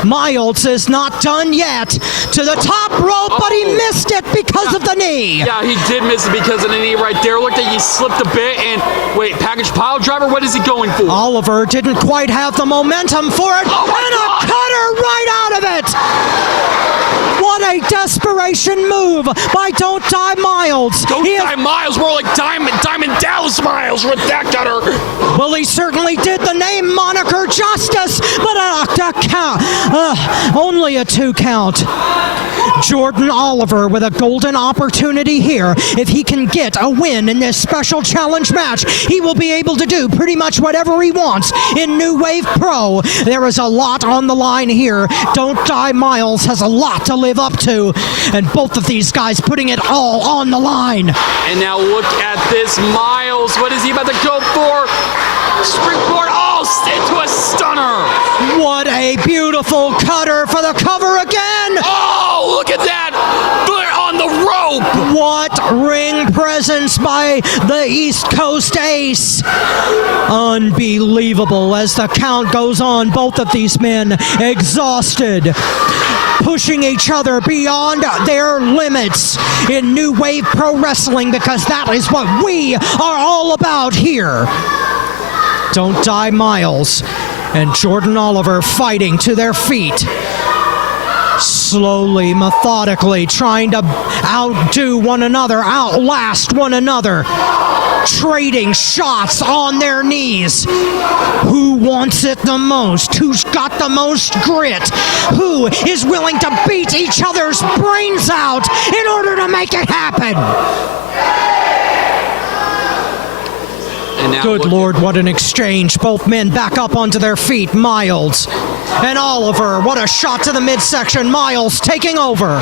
Miles is not done yet. To the top rope, but he missed it because of the knee. Yeah, he did miss it because of the knee right there. Looked like he slipped a bit, and wait, package pile driver, what is he going for? Oliver didn't quite have the momentum for it, and a cutter right out of it. What a desperation move by Don't Die Miles. Don't Die Miles, more like Diamond Dallas Miles with that cutter. Well, he certainly did the name moniker justice, but only a 2 count. Jordan Oliver with a golden opportunity here. If he can get a win in this special challenge match, he will be able to do pretty much whatever he wants in New Wave Pro. There is a lot on the line here. Don't Die Miles has a lot to live up to, and both of these guys putting it all on the line. And now look at this, Miles. What is he about to go for? Springboard, into a stunner. What a beautiful cutter for the cover again. Oh, look at that. Foot on the rope. What ring presence by the East Coast Ace. Unbelievable as the count goes on. Both of these men exhausted, pushing each other beyond their limits in New Wave Pro Wrestling, because that is what we are all about here. Don't Die Miles and Jordan Oliver fighting to their feet. Slowly, methodically, trying to outdo one another, outlast one another. Trading shots on their knees. Who wants it the most? Who's got the most grit? Who is willing to beat each other's brains out in order to make it happen? Good Lord, what an exchange. Both men back up onto their feet. Miles and Oliver. What a shot to the midsection. Miles taking over.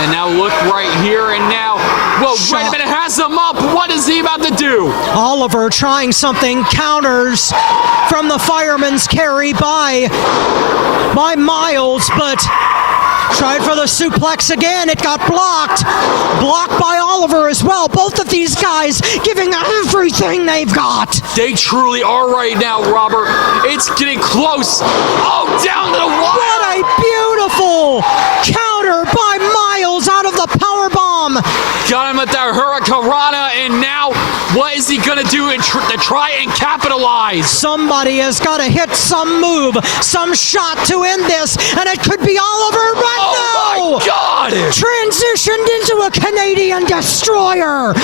And now look right here and now. Whoa, wait a minute, has him up. What is he about to do? Oliver trying something, counters from the fireman's carry by Miles, but tried for the suplex again. It got blocked. Blocked by Oliver as well. Both of these guys giving everything they've got. They truly are right now, Robert. It's getting close. Oh, down to the wire. What a beautiful counter by Miles out of the powerbomb. Got him at that Hurricanrana, and now what is he going to do to try and capitalize? Somebody has got to hit some move, some shot to end this, and it could be Oliver right now. Oh, my God. Transitioned into a Canadian destroyer.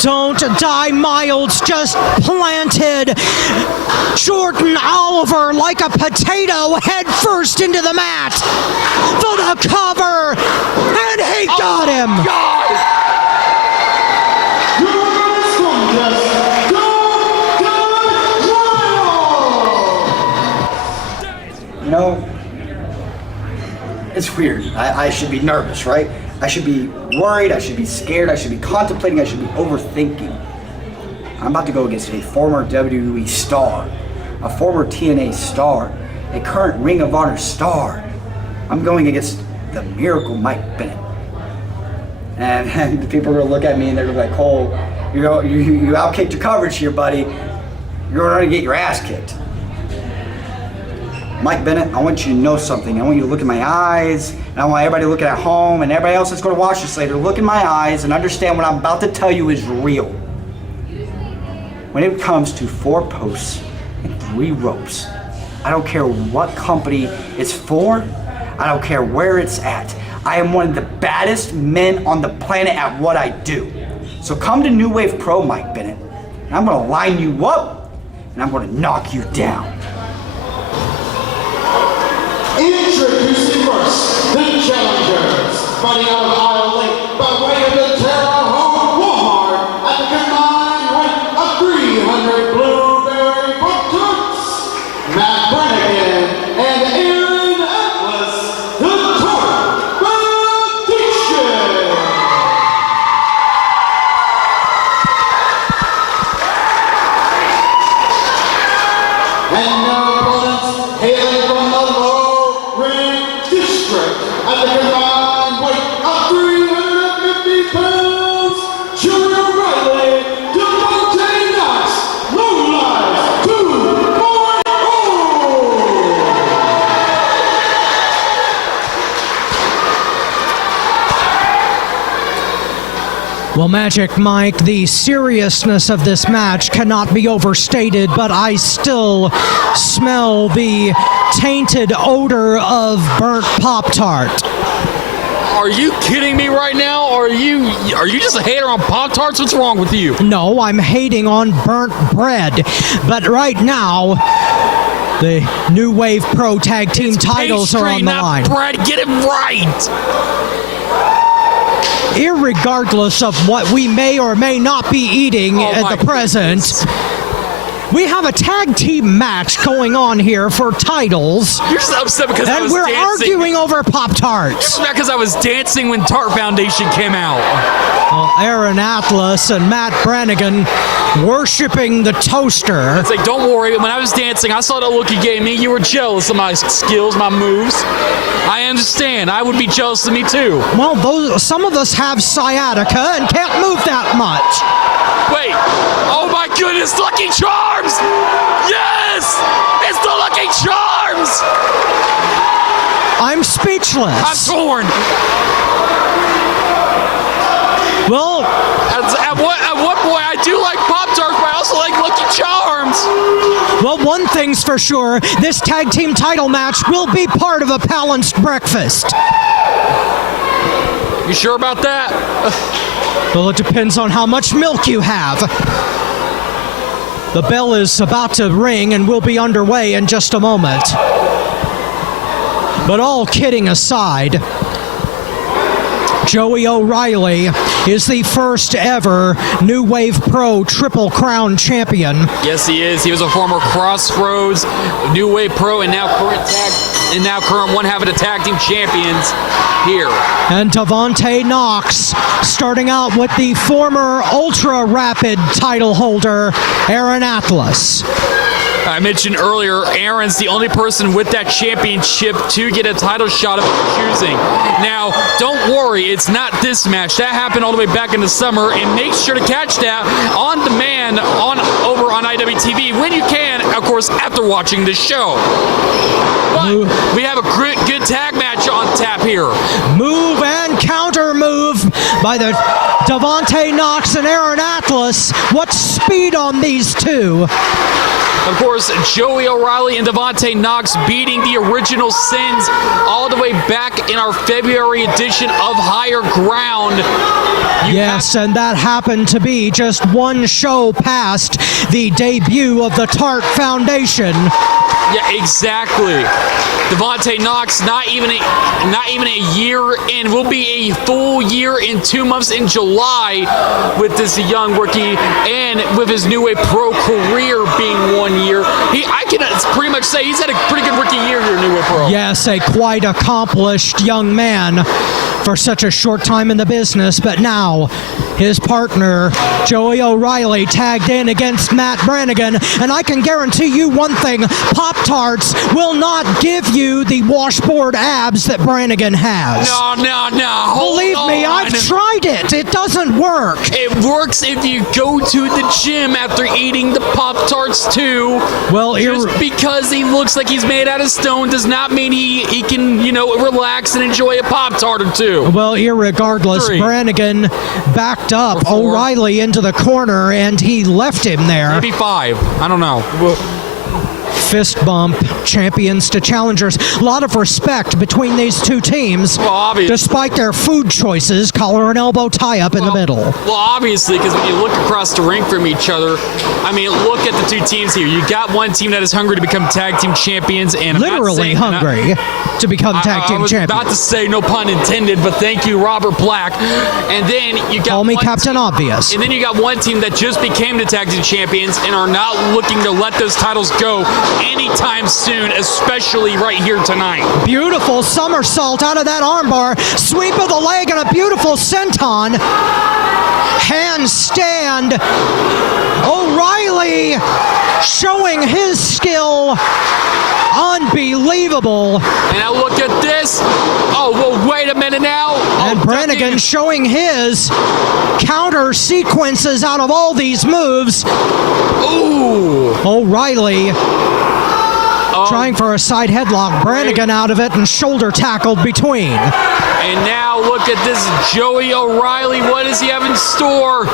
Don't die, Miles, just planted Jordan Oliver like a potato head first into the mat for the cover, and he got him. You know, it's weird. I should be nervous, right? I should be worried, I should be scared, I should be contemplating, I should be overthinking. I'm about to go against a former WWE star, a former TNA star, a current Ring of Honor star. I'm going against the Miracle Mike Bennett. And the people are gonna look at me and they're gonna be like, Cole, you outkicked your coverage here, buddy. You're gonna get your ass kicked. Mike Bennett, I want you to know something. I want you to look in my eyes, and I want everybody looking at home, and everybody else that's going to watch this later, look in my eyes and understand what I'm about to tell you is real. When it comes to 4 posts and 3 ropes, I don't care what company it's for, I don't care where it's at. I am one of the baddest men on the planet at what I do. So come to New Wave Pro, Mike Bennett, and I'm going to line you up, and I'm going to knock you down. Introducing first, the challengers, fighting out of aisle lane by way of the Terre Haute Walmart at the combined weight of 300 blueberry Pop-Tarts, Matt Brannigan and Aaron Atlas, the Tart Foundation. And now opponents hailing from the district at the combined weight of 350 pounds, Sugar Riley, Devontae Knox, Lowlifes 2.0. Well, Magic Mike, the seriousness of this match cannot be overstated, but I still smell the tainted odor of burnt Pop-Tart. Are you kidding me right now? Or are you just a hater on Pop-Tarts? What's wrong with you? No, I'm hating on burnt bread. But right now, the New Wave Pro Tag Team titles are on the line. Bread, get it right. Irregardless of what we may or may not be eating at the present, we have a tag team match going on here for titles. You're just upset because I was dancing. And we're arguing over Pop-Tarts. It's not because I was dancing when Tart Foundation came out. Well, Aaron Atlas and Matt Brannigan worshiping the toaster. It's like, don't worry. When I was dancing, I saw that look you gave me. You were jealous of my skills, my moves. I understand. I would be jealous of me too. Well, some of us have sciatica and can't move that much. Wait. Oh my goodness, Lucky Charms! Yes! It's the Lucky Charms! I'm speechless. I'm torn. Well, at one point, I do like Pop-Tarts, but I also like Lucky Charms. Well, one thing's for sure, this tag team title match will be part of a balanced breakfast. You sure about that? Well, it depends on how much milk you have. The bell is about to ring and we'll be underway in just a moment. But all kidding aside, Joey O'Reilly is the first ever New Wave Pro Triple Crown champion. Yes, he is. He was a former Crossroads New Wave Pro and now current one half of the tag team champions here. And Devontae Knox starting out with the former Ultra Rapid title holder, Aaron Atlas. I mentioned earlier, Aaron's the only person with that championship to get a title shot of his choosing. Now, don't worry, it's not this match. That happened all the way back in the summer, and make sure to catch that on demand over on IWTV when you can, of course, after watching the show. But we have a good tag match on tap here. Move and counter move by the Devontae Knox and Aaron Atlas. What speed on these two. Of course, Joey O'Reilly and Devontae Knox beating the original Sins all the way back in our February edition of Higher Ground. Yes, and that happened to be just one show past the debut of the Tart Foundation. Yeah, exactly. Devontae Knox, not even a year in. Will be a full year in 2 months in July with this young rookie, and with his New Wave Pro career being 1 year. I can pretty much say he's had a pretty good rookie year here, New Wave Pro. Yes, a quite accomplished young man for such a short time in the business, but now his partner, Joey O'Reilly, tagged in against Matt Brannigan, and I can guarantee you one thing, Pop-Tarts will not give you the washboard abs that Brannigan has. No. Believe me, I've tried it. It doesn't work. It works if you go to the gym after eating the Pop-Tarts too. Well, just because he looks like he's made out of stone does not mean he can, relax and enjoy a Pop-Tart or two. Well, irregardless, 3. Brannigan backed up O'Reilly into the corner, and he left him there. Maybe 5. I don't know. Fist bump, champions to challengers. A lot of respect between these two teams, despite their food choices, collar and elbow tie-up in the middle. Well, obviously, because when you look across the ring from each other, look at the two teams here. You got one team that is hungry to become tag team champions, and literally hungry to become tag team champions. I was about to say, no pun intended, but thank you, Robert Black. And then you got Call me Captain Obvious. And then you got one team that just became the tag team champions and are not looking to let those titles go anytime soon, especially right here tonight. Beautiful somersault out of that armbar, sweep of the leg, and a beautiful senton. Handstand. O'Reilly showing his skill. Unbelievable. And now look at this. Oh, well, wait a minute now. And Brannigan showing his counter sequences out of all these moves. Ooh. O'Reilly trying for a side headlock. Brannigan out of it and shoulder tackled between. And now look at this Joey O'Reilly. What does he have in store?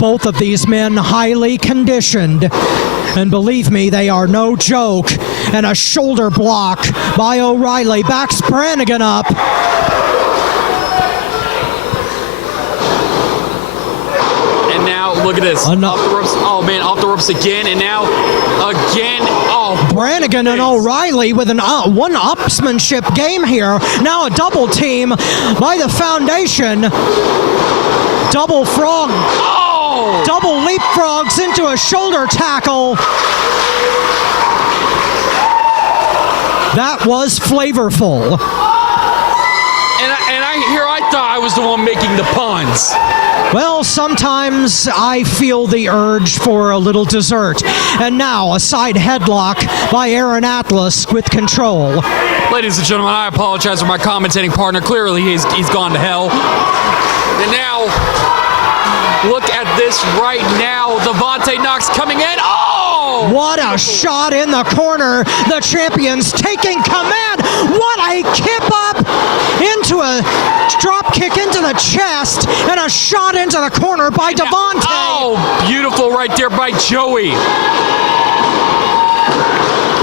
Both of these men highly conditioned. And believe me, they are no joke. And a shoulder block by O'Reilly backs Brannigan up. And now look at this. Off the ropes. Oh man, off the ropes again. And now again. Oh, Brannigan and O'Reilly with one upsmanship game here. Now a double team by the Foundation. Double frog. Oh! Double leapfrogs into a shoulder tackle. That was flavorful. I thought I was the one making the puns. Well, sometimes I feel the urge for a little dessert. And now a side headlock by Aaron Atlas with control. Ladies and gentlemen, I apologize for my commentating partner. Clearly, he's gone to hell. And now, look at this right now. Devontae Knox coming in. Oh! What a shot in the corner. The champions taking command. What a kip up into a drop kick into the chest and a shot into the corner by Devontae. Oh, beautiful right there by Joey.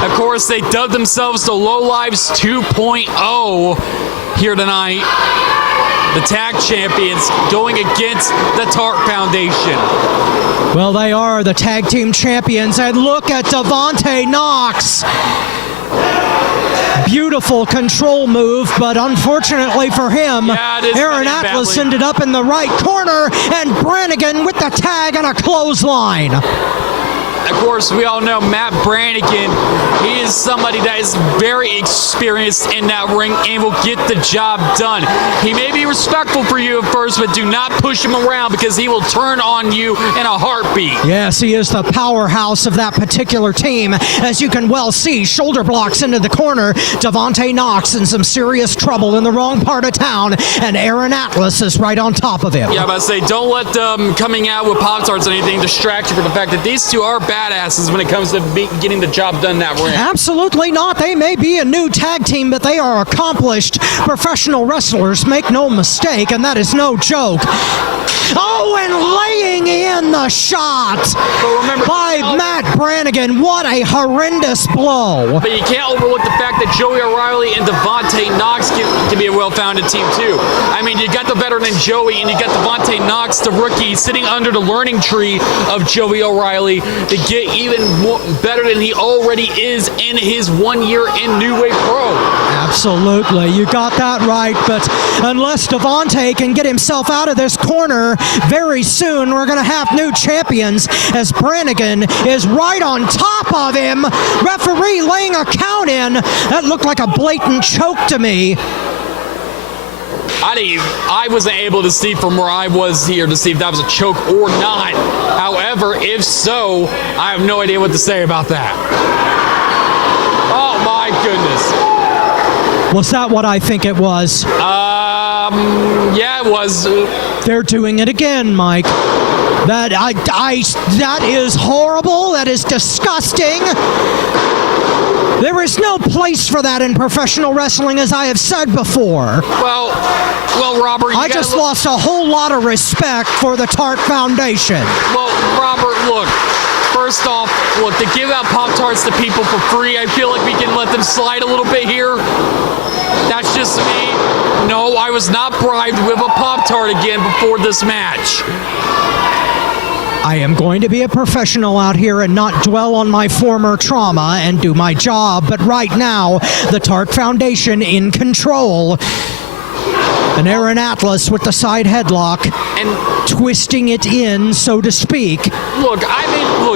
Of course, they dubbed themselves the Lowlifes 2.0 here tonight. The tag champions going against the Tart Foundation. Well, they are the tag team champions, and look at Devontae Knox. Beautiful control move, but unfortunately for him, Aaron Atlas ended up in the right corner, and Brannigan with the tag and a clothesline. Of course, we all know Matt Brannigan. He is somebody that is very experienced in that ring and will get the job done. He may be respectful for you at first, but do not push him around because he will turn on you in a heartbeat. Yes, he is the powerhouse of that particular team. As you can well see, shoulder blocks into the corner. Devontae Knox in some serious trouble in the wrong part of town, and Aaron Atlas is right on top of him. Yeah, I'm about to say, don't let them coming out with Pop-Tarts or anything distract you from the fact that these two are back badasses when it comes to getting the job done that ring. Absolutely not. They may be a new tag team, but they are accomplished professional wrestlers. Make no mistake, and that is no joke. Oh, and laying in the shot by Matt Brannigan. What a horrendous blow. But you can't overlook the fact that Joey O'Reilly and Devontae Knox can be a well-founded team, too. I mean, you got the veteran Joey, and you got Devontae Knox, the rookie, sitting under the learning tree of Joey O'Reilly to get even more, better than he already is in his 1 year in New Wave Pro. Absolutely. You got that right, but unless Devontae can get himself out of this corner very soon, we're going to have new champions as Brannigan is right on top of him. Referee laying a count in. That looked like a blatant choke to me. I wasn't able to see from where I was here to see if that was a choke or not. However, if so, I have no idea what to say about that. Oh my goodness. Was that what I think it was? Yeah, it was. They're doing it again, Mike. That is horrible. That is disgusting. There is no place for that in professional wrestling, as I have said before. Well, Robert, I just lost a whole lot of respect for the Tart Foundation. Well, Robert, look. First off, look, to give out Pop-Tarts to people for free, I feel like we can let them slide a little bit here. That's just me. No, I was not bribed with a Pop-Tart again before this match. I am going to be a professional out here and not dwell on my former trauma and do my job, but right now, the Tart Foundation in control. And Aaron Atlas with the side headlock and twisting it in, so to speak. Look,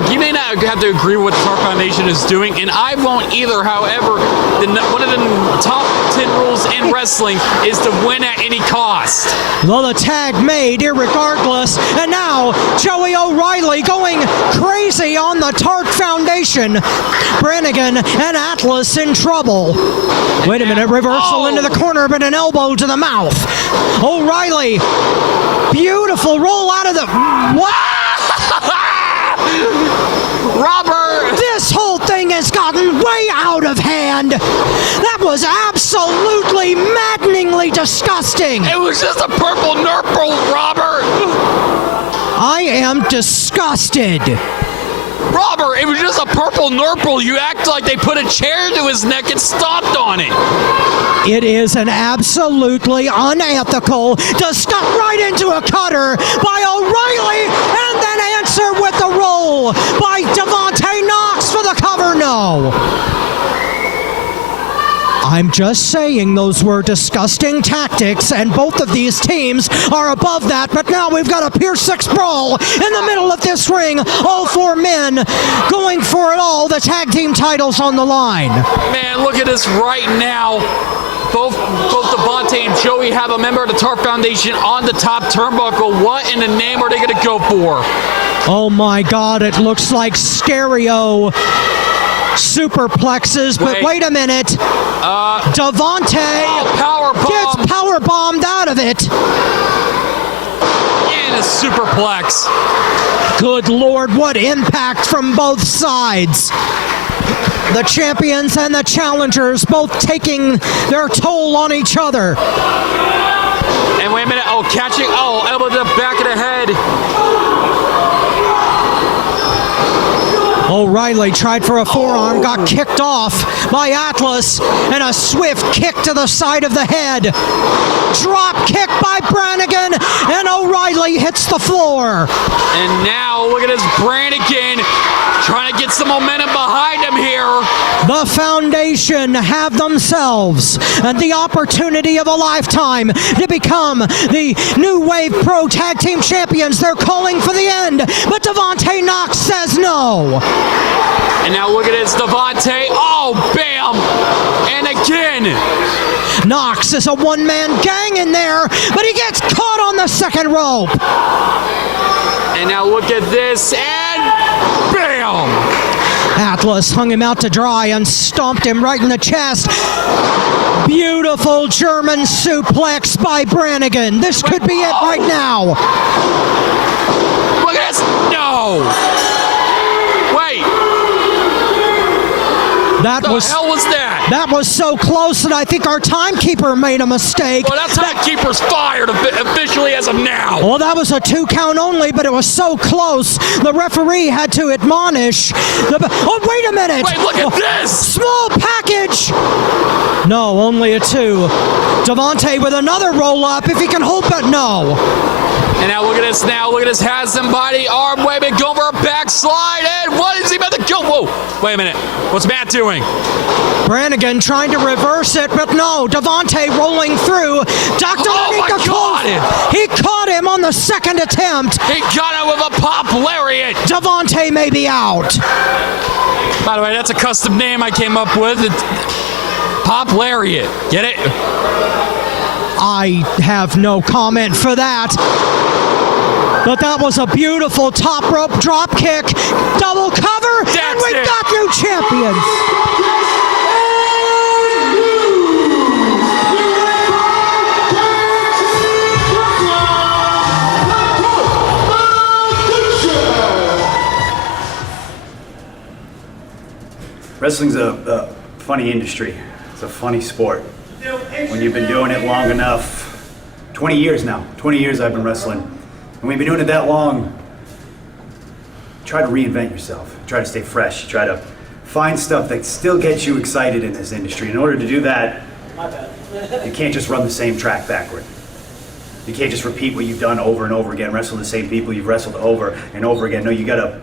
you may not have to agree with what the Tart Foundation is doing, and I won't either. However, one of the top 10 rules in wrestling is to win at any cost. Well, the tag made irregardless, and now Joey O'Reilly going crazy on the Tart Foundation. Brannigan and Atlas in trouble. Wait a minute, reversal into the corner, but an elbow to the mouth. O'Reilly, beautiful roll out of the... What? Robert! This whole thing has gotten way out of hand. That was absolutely maddeningly disgusting. It was just a purple nurple, Robert. I am disgusted. Robert, it was just a purple nurple. You act like they put a chair to his neck and stomped on it. It is an absolutely unethical to stop right into a cutter by O'Reilly and then answer with the roll by Devontae Knox for the cover. No. I'm just saying those were disgusting tactics, and both of these teams are above that, but now we've got a Pier 6 brawl in the middle of this ring. All four men going for it all, the tag team titles on the line. Man, look at this right now. Both Devontae and Joey have a member of the Tart Foundation on the top turnbuckle. What in the name are they going to go for? Oh my God, it looks like stereo superplexes, but wait a minute. Devontae gets power bombed out of it. And a superplex. Good Lord, what impact from both sides. The champions and the challengers both taking their toll on each other. And wait a minute, catching, elbow to the back of the head. O'Reilly tried for a forearm, got kicked off by Atlas, and a swift kick to the side of the head. Drop kick by Brannigan, and O'Reilly hits the floor. And now, look at this Brannigan trying to get some momentum behind him here. The Foundation have themselves the opportunity of a lifetime to become the New Wave Pro Tag Team Champions. They're calling for the end, but Devontae Knox says no. And now look at this, Devontae. Oh, bam! And again. Knox is a one-man gang in there, but he gets caught on the second rope. And now look at this, and bam! Atlas hung him out to dry and stomped him right in the chest. Beautiful German suplex by Brannigan. This could be it right now. Look at this. No. Wait. That the hell was that? That was so close that I think our timekeeper made a mistake. Well, that timekeeper's fired officially as of now. Well, that was a 2 count only, but it was so close. The referee had to admonish. Oh, wait a minute. Wait, look at this. Small package. No, only a 2. Devontae with another roll up if he can hold, but no. And now look at this. Has somebody arm waving, going for a backslide. And what is he about to go? Whoa. Wait a minute. What's Matt doing? Brannigan trying to reverse it, but no. Devontae rolling through. Dr. Oh, my God. He caught him on the second attempt. He got him with a pop lariat. Devontae may be out. By the way, that's a custom name I came up with. Pop lariat. Get it? I have no comment for that. But that was a beautiful top rope drop kick, double cover, and we've got new champions. Wrestling's a funny industry. It's a funny sport. When you've been doing it long enough, 20 years now, 20 years I've been wrestling. And when you've been doing it that long, try to reinvent yourself. Try to stay fresh. Try to find stuff that still gets you excited in this industry. In order to do that, you can't just run the same track backward. You can't just repeat what you've done over and over again, wrestle the same people you've wrestled over and over again. No, you gotta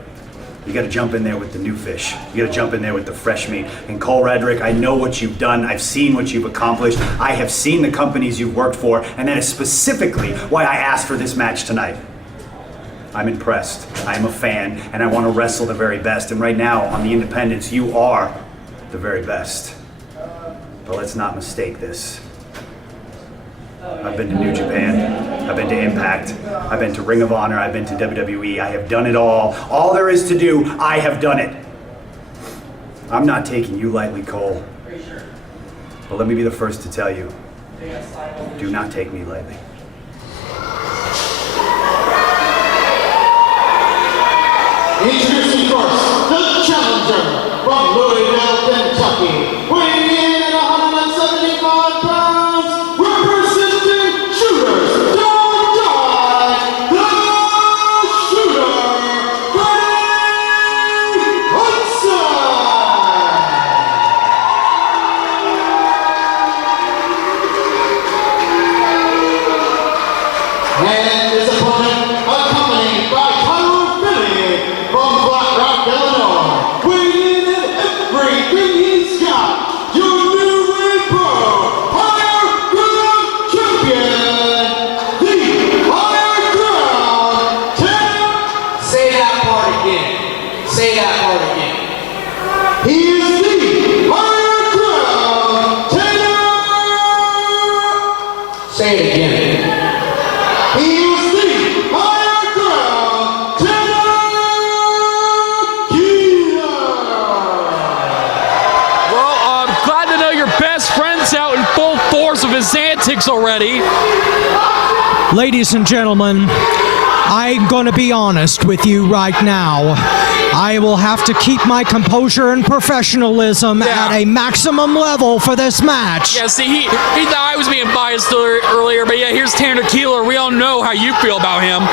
jump in there with the new fish. You gotta jump in there with the fresh meat. And Cole Radrick, I know what you've done. I've seen what you've accomplished. I have seen the companies you've worked for, and that is specifically why I asked for this match tonight. I'm impressed. I'm a fan, and I want to wrestle the very best. And right now, on the independents, you are the very best. But let's not mistake this. I've been to New Japan, I've been to Impact, I've been to Ring of Honor, I've been to WWE, I have done it all. All there is to do, I have done it. I'm not taking you lightly, Cole. But let me be the first to tell you, do not take me lightly. Introducing first, the challenger from Louisville, Kentucky, weighing in at 175 pounds, representing Shooters, Don't Die, the Shooter, Freddie Hudson. And his opponent, accompanied by from Flat Rock, Illinois, weighing in at everything he's got, your new wave pro, Higher Ground champion, the Higher Ground Terre. Say that part again. Say that part again. He is the Higher Ground Terre. Say it again. He is the Higher Ground best friend's out in full force of his antics already. Ladies and gentlemen, I'm going to be honest with you right now. I will have to keep my composure and professionalism at a maximum level for this match. Yeah, see, he thought I was being biased earlier, but yeah, here's Tanner Keeler. We all know how you feel about him.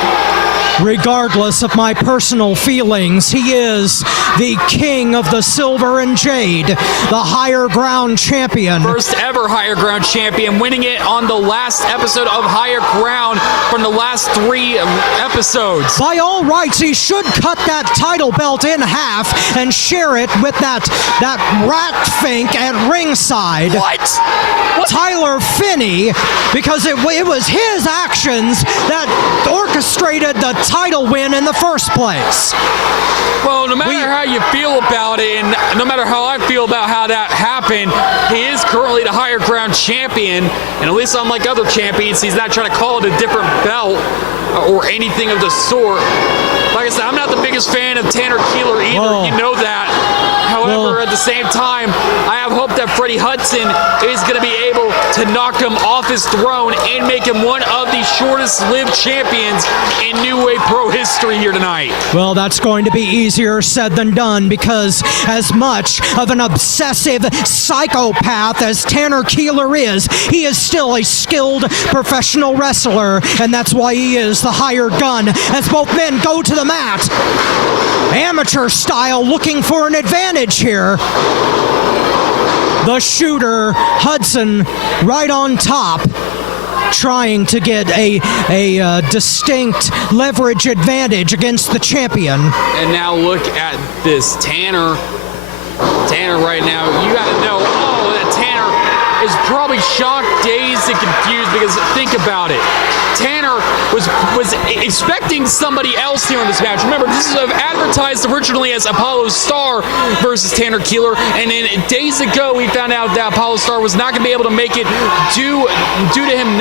Regardless of my personal feelings, he is the king of the silver and jade, the Higher Ground champion. First ever Higher Ground champion, winning it on the last episode of Higher Ground from the last 3 episodes. By all rights, he should cut that title belt in half and share it with that rat fink at ringside. What? Tyler Finney, because it was his actions that orchestrated the title win in the first place. Well, no matter how you feel about it, and no matter how I feel about how that happened, he is currently the Higher Ground champion, and at least unlike other champions, he's not trying to call it a different belt or anything of the sort. Like I said, I'm not the biggest fan of Tanner Keeler either. Whoa. You know that. However, at the same time, I have hope that Freddie Freddie Hudson is going to be able to knock him off his throne and make him one of the shortest-lived champions in New Wave Pro history here tonight. Well, that's going to be easier said than done, because as much of an obsessive psychopath as Tanner Keeler is, he is still a skilled professional wrestler, and that's why he is the hired gun as both men go to the mat. Amateur style, looking for an advantage here. The shooter, Hudson, right on top, trying to get a distinct leverage advantage against the champion. And now look at this. Tanner right now, you got to know, that Tanner is probably shocked, dazed, and confused, because think about it. Tanner was expecting somebody else here in this match. Remember, this is advertised originally as Apollo Star versus Tanner Keeler, and then days ago we found out that Apollo Star was not going to be able to make it due to him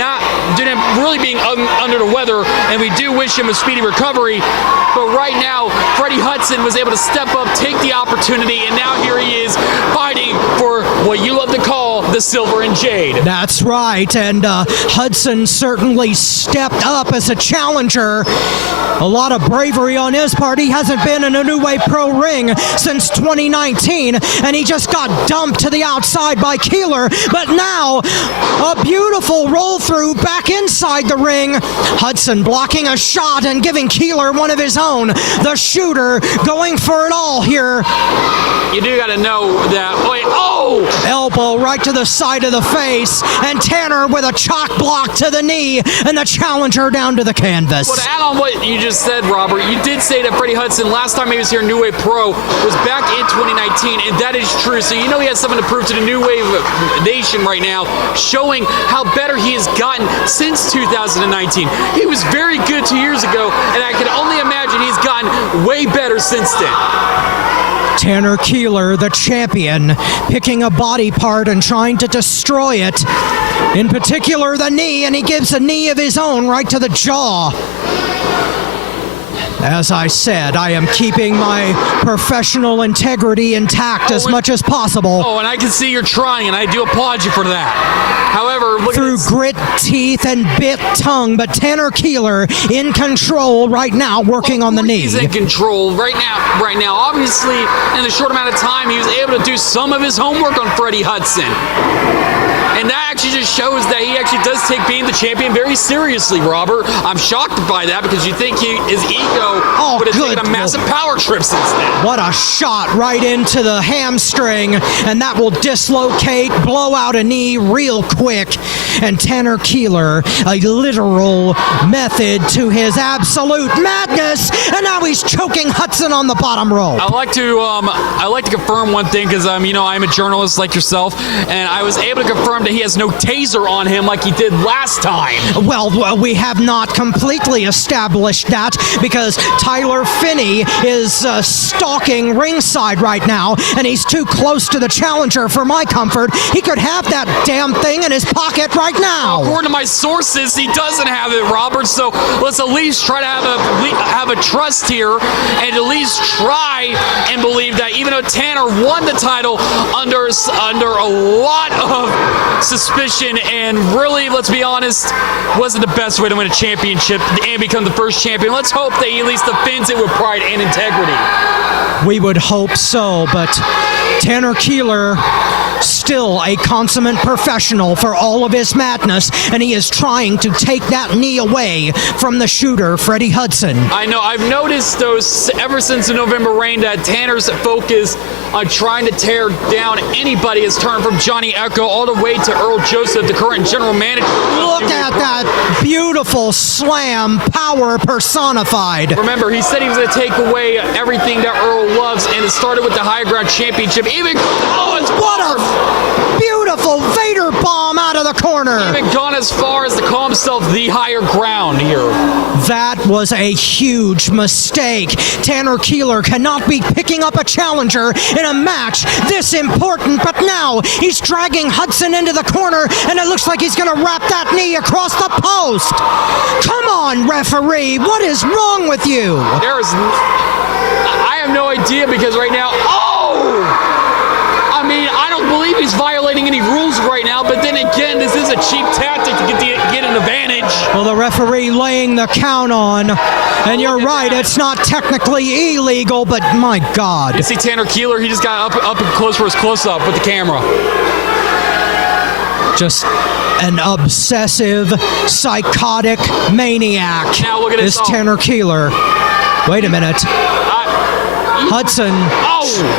really being under the weather, and we do wish him a speedy recovery. But right now, Freddie Hudson was able to step up, take the opportunity, and now here he is fighting for what you love to call the Silver and Jade. That's right, and Hudson certainly stepped up as a challenger. A lot of bravery on his part. He hasn't been in a New Wave Pro ring since 2019, and he just got dumped to the outside by Keeler. But now, a beautiful roll through back inside the ring. Hudson blocking a shot and giving Keeler one of his own. The shooter going for it all here. You do got to know that. Elbow right to the side of the face, and Tanner with a chalk block to the knee, and the challenger down to the canvas. Well, to add on what you just said, Robert, you did say that Freddie Hudson, last time he was here in New Wave Pro, was back in 2019, and that is true. So you know he has something to prove to the New Wave Nation right now, showing how better he has gotten since 2019. He was very good 2 years ago, and I can only imagine he's gotten way better since then. Tanner Keeler, the champion, picking a body part and trying to destroy it. In particular, the knee, and he gives a knee of his own right to the jaw. As I said, I am keeping my professional integrity intact as much as possible. Oh, and I can see you're trying, and I do applaud you for that. However, look through grit, teeth, and bit tongue, but Tanner Keeler in control right now, working on the knee. He's in control right now. Obviously, in the short amount of time, he was able to do some of his homework on Freddie Hudson. And that actually just shows that he actually does take being the champion very seriously, Robert. I'm shocked by that, because you think his ego would have taken a massive power trip since then. What a shot right into the hamstring, and that will dislocate, blow out a knee real quick. And Tanner Keeler, a literal method to his absolute madness, and now he's choking Hudson on the bottom rope. I like to confirm one thing, because I'm a journalist like yourself, and I was able to confirm that he has no taser on him like he did last time. Well, we have not completely established that, because Tyler Finney is stalking ringside right now, and he's too close to the challenger for my comfort. He could have that damn thing in his pocket right now. According to my sources, he doesn't have it, Robert, so let's at least try to have a trust here, and at least try and believe that even though Tanner won the title under a lot of suspicion, and really, let's be honest, wasn't the best way to win a championship and become the first champion. Let's hope that he at least defends it with pride and integrity. We would hope so, but Tanner Keeler, still a consummate professional for all of his madness, and he is trying to take that knee away from the shooter, Freddie Hudson. I know, I've noticed those ever since the November rain that Tanner's focus on trying to tear down anybody has turned from Johnny Echo all the way to Earl Joseph, the current general manager. Look at that beautiful slam, power personified. Remember, he said he was going to take away everything that Earl loves, and it started with the High Ground Championship. What a beautiful Vader bomb out of the corner. Even gone as far as to call himself the higher ground here. That was a huge mistake. Tanner Keeler cannot be picking up a challenger in a match this important, but now he's dragging Hudson into the corner, and it looks like he's going to wrap that knee across the post. Come on, referee. What is wrong with you? I have no idea, because right now, I'm I mean, I don't believe he's violating any rules right now, but then again, this is a cheap tactic to get an advantage. Well, the referee laying the count on, and you're right, it's not technically illegal, but my God. You see Tanner Keeler, he just got up and close for his close-up with the camera. Just an obsessive, psychotic maniac. Now look at this Tanner Keeler. Wait a minute. Hudson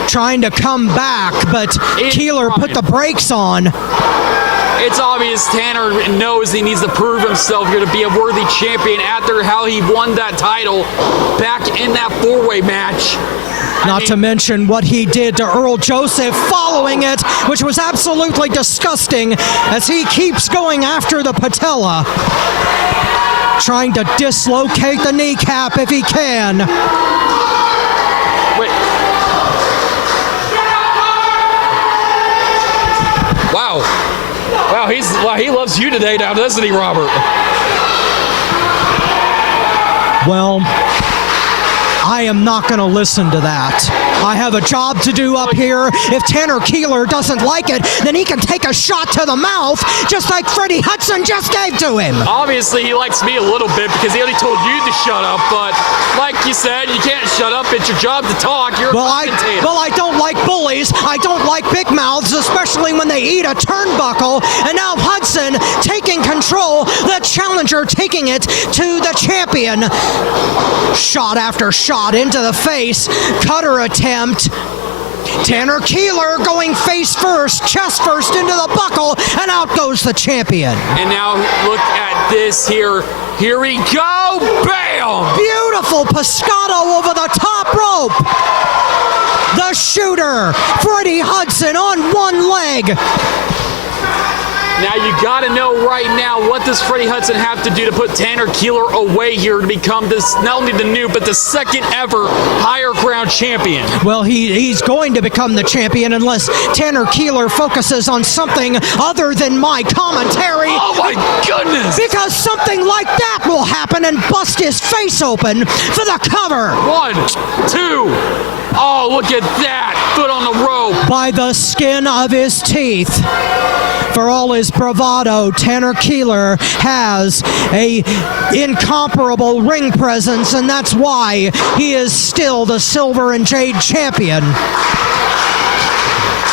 trying to come back, but Keeler put the brakes on. It's obvious Tanner knows he needs to prove himself here to be a worthy champion after how he won that title back in that four-way match. Not to mention what he did to Earl Joseph following it, which was absolutely disgusting as he keeps going after the patella, trying to dislocate the kneecap if he can. Wait. Wow, he loves you today now, doesn't he, Robert? Well, I am not going to listen to that. I have a job to do up here. If Tanner Keeler doesn't like it, then he can take a shot to the mouth, just like Freddie Hudson just gave to him. Obviously, he likes me a little bit because he already told you to shut up, but like you said, you can't shut up. It's your job to talk. You're a commentator. I don't like bullies. I don't like big mouths, especially when they eat a turnbuckle. And now Hudson taking control, the challenger taking it to the champion. Shot after shot into the face, cutter attempt. Tanner Keeler going face first, chest first into the buckle, and out goes the champion. And now look at this here. Here we go. Bam! Beautiful Pescado over the top rope. The shooter, Freddie Hudson on one leg. Now you got to know right now, what does Freddie Hudson have to do to put Tanner Keeler away here to become this, not only the new, but the second ever higher ground champion? Well, he's going to become the champion unless Tanner Keeler focuses on something other than my commentary. Oh my goodness! Because something like that will happen and bust his face open for the cover. 1, 2. Oh, look at that. Foot on the rope. By the skin of his teeth. For all his bravado, Tanner Keeler has a incomparable ring presence, and that's why he is still the Silver and Jade champion.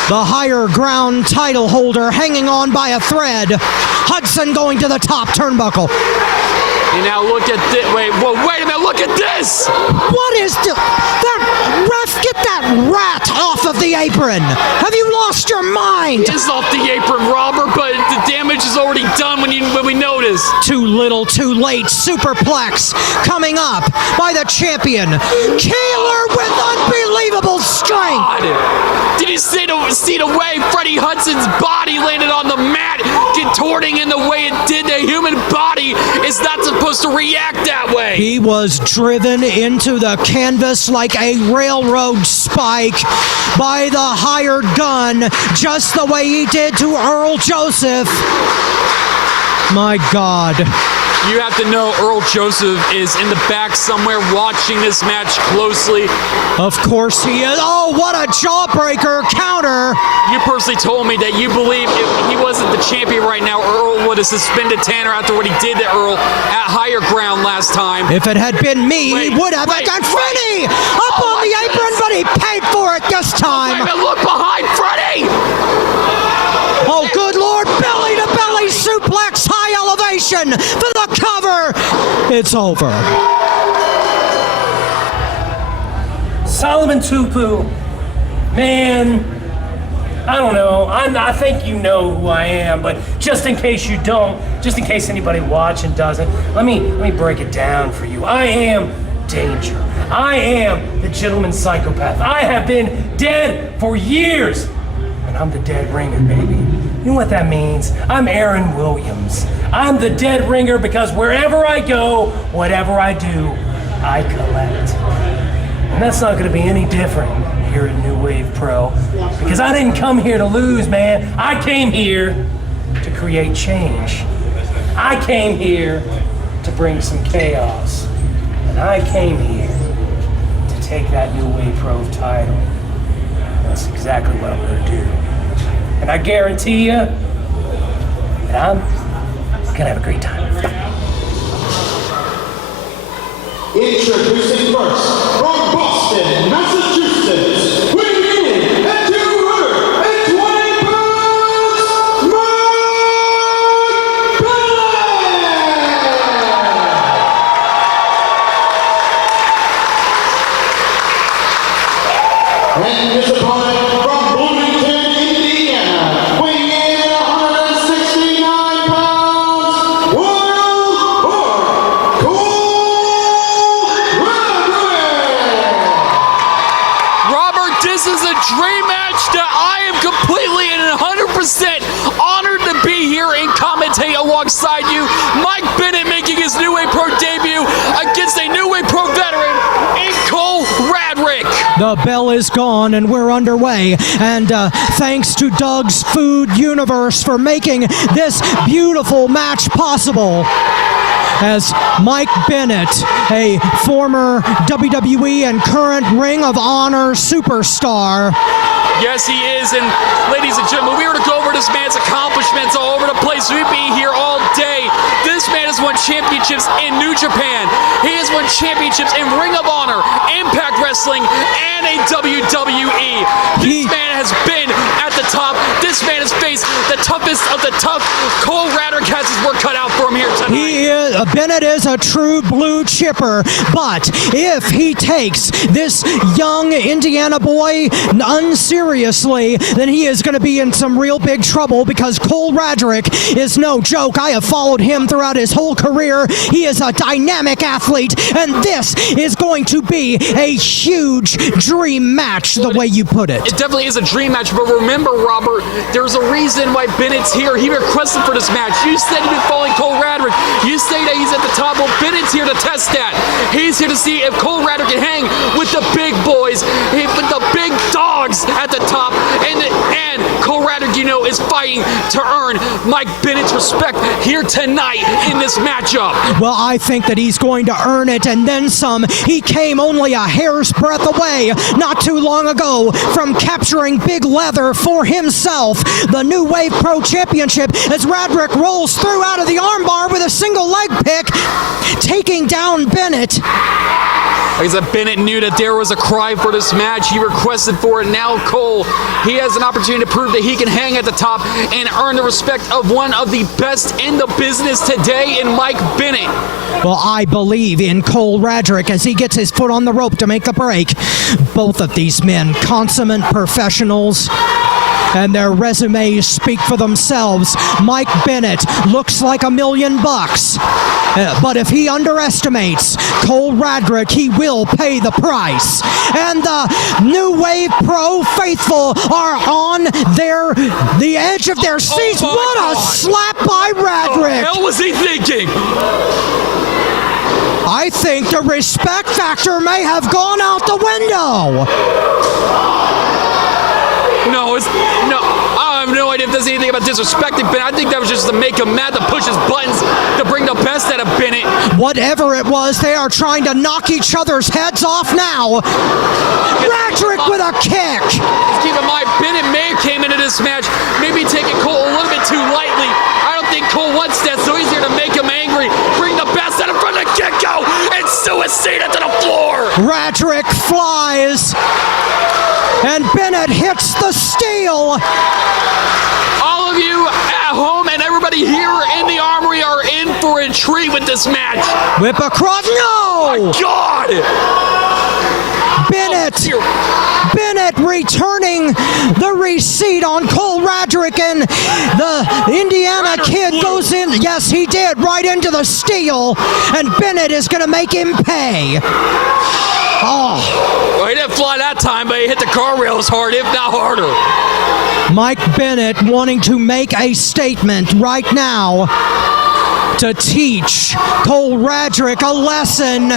The higher ground title holder hanging on by a thread. Hudson going to the top turnbuckle. And now look at this. Wait a minute. Look at this. What is that? Ref, get that rat off of the apron. Have you lost your mind? It's off the apron, Robert, but the damage is already done when we notice. Too little, too late. Superplex coming up by the champion. Keeler with unbelievable strength. God. Did you see the way Freddie Hudson's body landed on the mat, contorting in the way it did the human body? Is that supposed to react that way? He was driven into the canvas like a railroad spike by the hired gun, just the way he did to Earl Joseph. My God. You have to know Earl Joseph is in the back somewhere watching this match closely. Of course he is. Oh, what a jawbreaker counter. You personally told me that you believe if he wasn't the champion right now, Earl would have suspended Tanner after what he did to Earl at higher ground last time. If it had been me, he would have. Got Freddie up on the apron, but he paid for it this time. Look behind Freddie. Oh, good Lord. Belly to belly suplex, high elevation for the cover. It's over. Solomon Tupu, man, I don't know. I think you know who I am, but just in case you don't, just in case anybody watching doesn't, let me break it down for you. I am Danger. I am the gentleman psychopath. I have been dead for years, and I'm the dead ringer, baby. You know what that means? I'm Aaron Williams. I'm the dead ringer because wherever I go, whatever I do, I collect. And that's not going to be any different here at New Wave Pro, because I didn't come here to lose, man. I came here to create change. I came here to bring some chaos. And I came here to take that New Wave Pro title. That's exactly what I'm gonna do. And I guarantee you that I'm gonna have a great time. Introducing first, from Boston, Massachusetts, weighing in at 220 pounds, and his opponent from Bloomington, Indiana, weighing in at 169 pounds, World Robert, this is a dream match that I am completely and 100% honored to be here and commentate alongside you. Mike Bennett making his New Wave Pro debut against a New Wave Pro veteran in Cole Radrick. The bell is gone and we're underway. And thanks to Doug's Food Universe for making this beautiful match possible. As Mike Bennett, a former WWE and current Ring of Honor superstar. Yes, he is. And ladies and gentlemen, we were to go over this man's accomplishments all over the place. We'd be here all day. This man has won championships in New Japan. He has won championships in Ring of Honor, Impact Wrestling, and a WWE. This man has been at the top. This man has faced the toughest of the tough. Cole Radrick has his work cut out for him here tonight. Bennett is a true blue chipper, but if he takes this young Indiana boy unseriously, then he is going to be in some real big trouble, because Cole Radrick is no joke. I have followed him throughout his whole career. He is a dynamic athlete, and this is going to be a huge dream match, the way you put it. It definitely is a dream match, but remember, Robert, there's a reason why Bennett's here. He requested for this match. You said you've been following Cole Radrick. You say that he's at the top. Well, Bennett's here to test that. He's here to see if Cole Radrick can hang with the big boys, with the big dogs at the top, and Cole Radrick, you know, is fighting to earn Mike Bennett's respect here tonight in this matchup. Well, I think that he's going to earn it, and then some. He came only a hair's breadth away not too long ago from capturing Big Leather for himself. The New Wave Pro Championship, as Radrick rolls through out of the armbar with a single leg pick, taking down Bennett. Like I said, Bennett knew that there was a cry for this match. He requested for it. Now Cole, he has an opportunity to prove that he can hang at the top and earn the respect of one of the best in the business today in Mike Bennett. Well, I believe in Cole Radrick as he gets his foot on the rope to make the break. Both of these men, consummate professionals, and their resumes speak for themselves. Mike Bennett looks like $1 million. But if he underestimates Cole Radrick, he will pay the price. And the New Wave Pro faithful are on the edge of their seats. What God. A slap by Radrick! What the hell was he thinking? I think the respect factor may have gone out the window. No, I have no idea if there's anything about disrespecting Bennett. I think that was just to make him mad, to push his buttons, to bring the best out of Bennett. Whatever it was, they are trying to knock each other's heads off now. Radrick with a kick. Just keep in mind, Bennett may have came into this match maybe taking Cole a little bit too lightly. I don't think Cole wants that, so he's here to make him angry, bring the best out of from the get-go, and suicide it to the floor. Radrick flies, and Bennett hits the steel. All of you at home and everybody here in the Armory are in for a treat with this match. Whip across, no! My God! Bennett returning the receipt on Cole Radrick, and the Indiana kid goes in. Yes, he did, right into the steel, and Bennett is going to make him pay. Oh. Well, he didn't fly that time, but he hit the car rails hard, if not harder. Mike Bennett wanting to make a statement right now to teach Cole Radrick a lesson.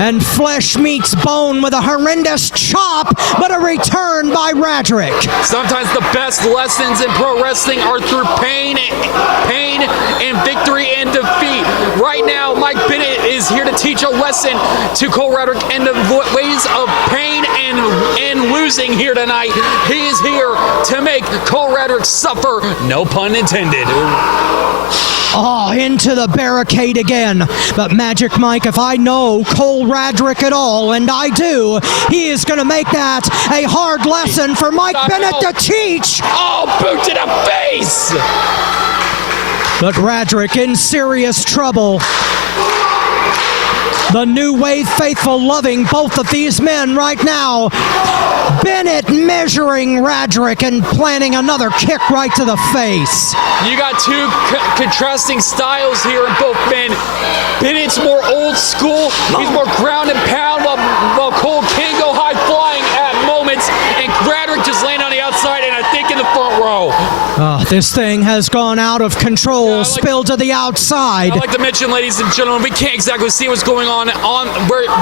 And flesh meets bone with a horrendous chop, but a return by Radrick. Sometimes the best lessons in pro wrestling are through pain and victory and defeat. Right now, Mike Bennett is here to teach a lesson to Cole Radrick in the ways of pain and losing. losing here tonight. He is here to make Cole Radrick suffer, no pun intended. Oh, into the barricade again. But Magic Mike, if I know Cole Radrick at all, and I do, he is going to make that a hard lesson for Mike Bennett to teach. Oh, boot to the face! But Radrick in serious trouble. The New Wave faithful loving both of these men right now. Bennett measuring Radrick and planning another kick right to the face. You got two contrasting styles here in both men. Bennett's more old school. He's more ground and pound, while Cole can go high flying at moments. And Radrick just laying on the outside, and I think in the front row. Oh, this thing has gone out of control, spilled to the outside. I'd like to mention, ladies and gentlemen, we can't exactly see what's going on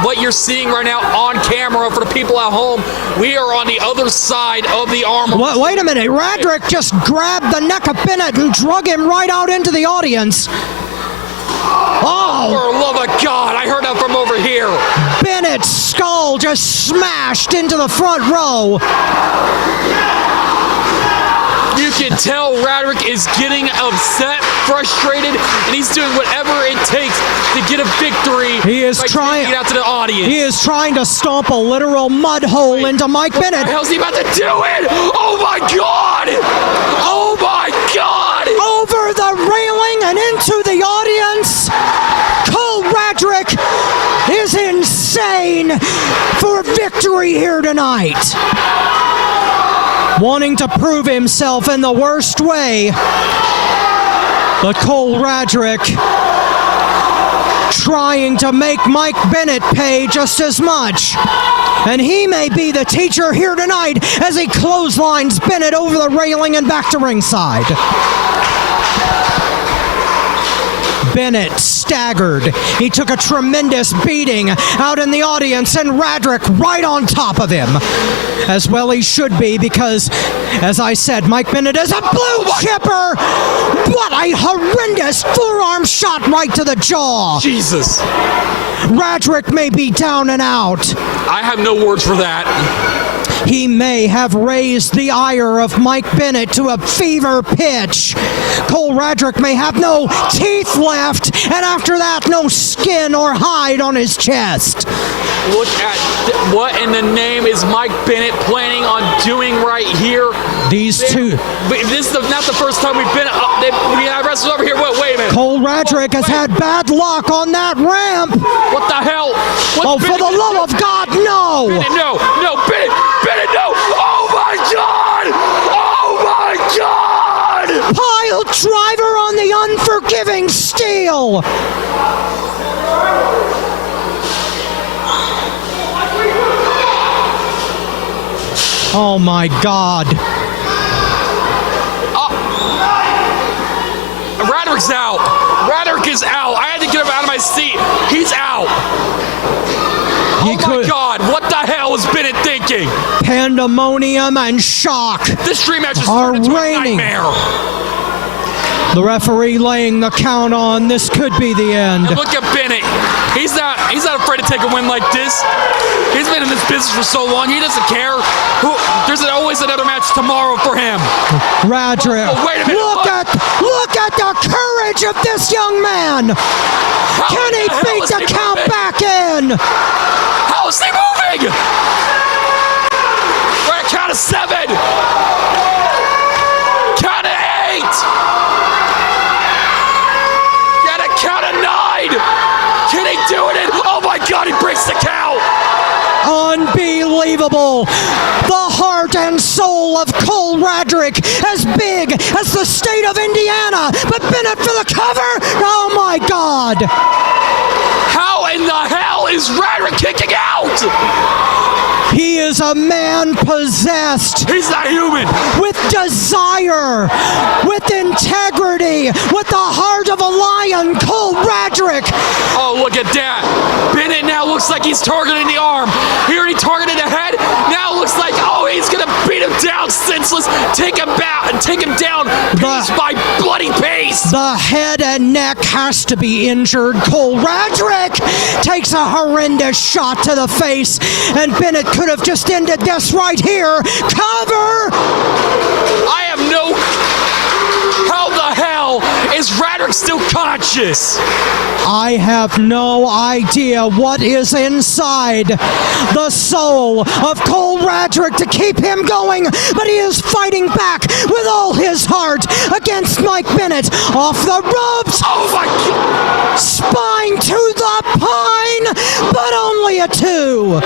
what you're seeing right now on camera for the people at home. We are on the other side of the Armory. Wait a minute. Radrick just grabbed the neck of Bennett and drug him right out into the audience. Oh! For the love of God, I heard that from over here. Bennett's skull just smashed into the front row. You can tell Radrick is getting upset, frustrated, and he's doing whatever it takes to get a victory. He is trying to get out to the audience. He is trying to stomp a literal mud hole into Mike Bennett. What the hell's he about to do it? Oh my God! Oh my God! Over the railing and into the audience. Cole Radrick is insane for victory here tonight. Wanting to prove himself in the worst way. But Cole Radrick trying to make Mike Bennett pay just as much. And he may be the teacher here tonight as he clotheslines Bennett over the railing and back to ringside. Bennett staggered. He took a tremendous beating out in the audience, and Radrick right on top of him. As well he should be, because, as I said, Mike Bennett is a blue chipper. What a horrendous forearm shot right to the jaw. Jesus. Radrick may be down and out. I have no words for that. He may have raised the ire of Mike Bennett to a fever pitch. Cole Radrick may have no teeth left, and after that, no skin or hide on his chest. Look at what in the name is Mike Bennett planning on doing right here. These two. This is not the first time we've been. We have wrestlers over here. Wait a minute. Cole Radrick has had bad luck on that ramp. What the hell? What's for the love of God, no! Bennett, no, Bennett, no! Oh my God! Oh my God! Pile driver on the unforgiving steel. Oh my God. Radrick's out. Radrick is out. I had to get him out of my seat. He's out. Oh my God, what the hell is Bennett thinking? Pandemonium and shock. This dream match is are turned into a reigning. nightmare. The referee laying the count on. This could be the end. And look at Bennett. He's not afraid to take a win like this. He's been in this business for so long. He doesn't care. There's always another match tomorrow for him. Radrick. Oh, wait a minute. Look at the courage of this young man. Can he beat the count back in? How is he moving? We're at count of 7. Count of 8. Got a count of 9. Can he do it? Oh my God, he breaks the count. Unbelievable. The heart and soul of Cole Radrick, as big as the state of Indiana. But Bennett for the cover. Oh my God. How in the hell is Radrick kicking out? He is a man possessed. He's not human. With desire, with integrity, with the heart of a lion, Cole Radrick. Oh, look at that. Bennett now looks like he's targeting the arm. He already targeted the head. Now it looks like, oh, he's going to beat him down senseless, take him back. take him down piece by bloody piece. The head and neck has to be injured. Cole Radrick takes a horrendous shot to the face, and Bennett could have just ended this right here. Cover! I have no... How the hell is Radrick still conscious? I have no idea what is inside the soul of Cole Radrick to keep him going, but he is fighting back with all his heart against Mike Bennett. Off the ropes! Oh my God! Spine to the pine, but only a 2.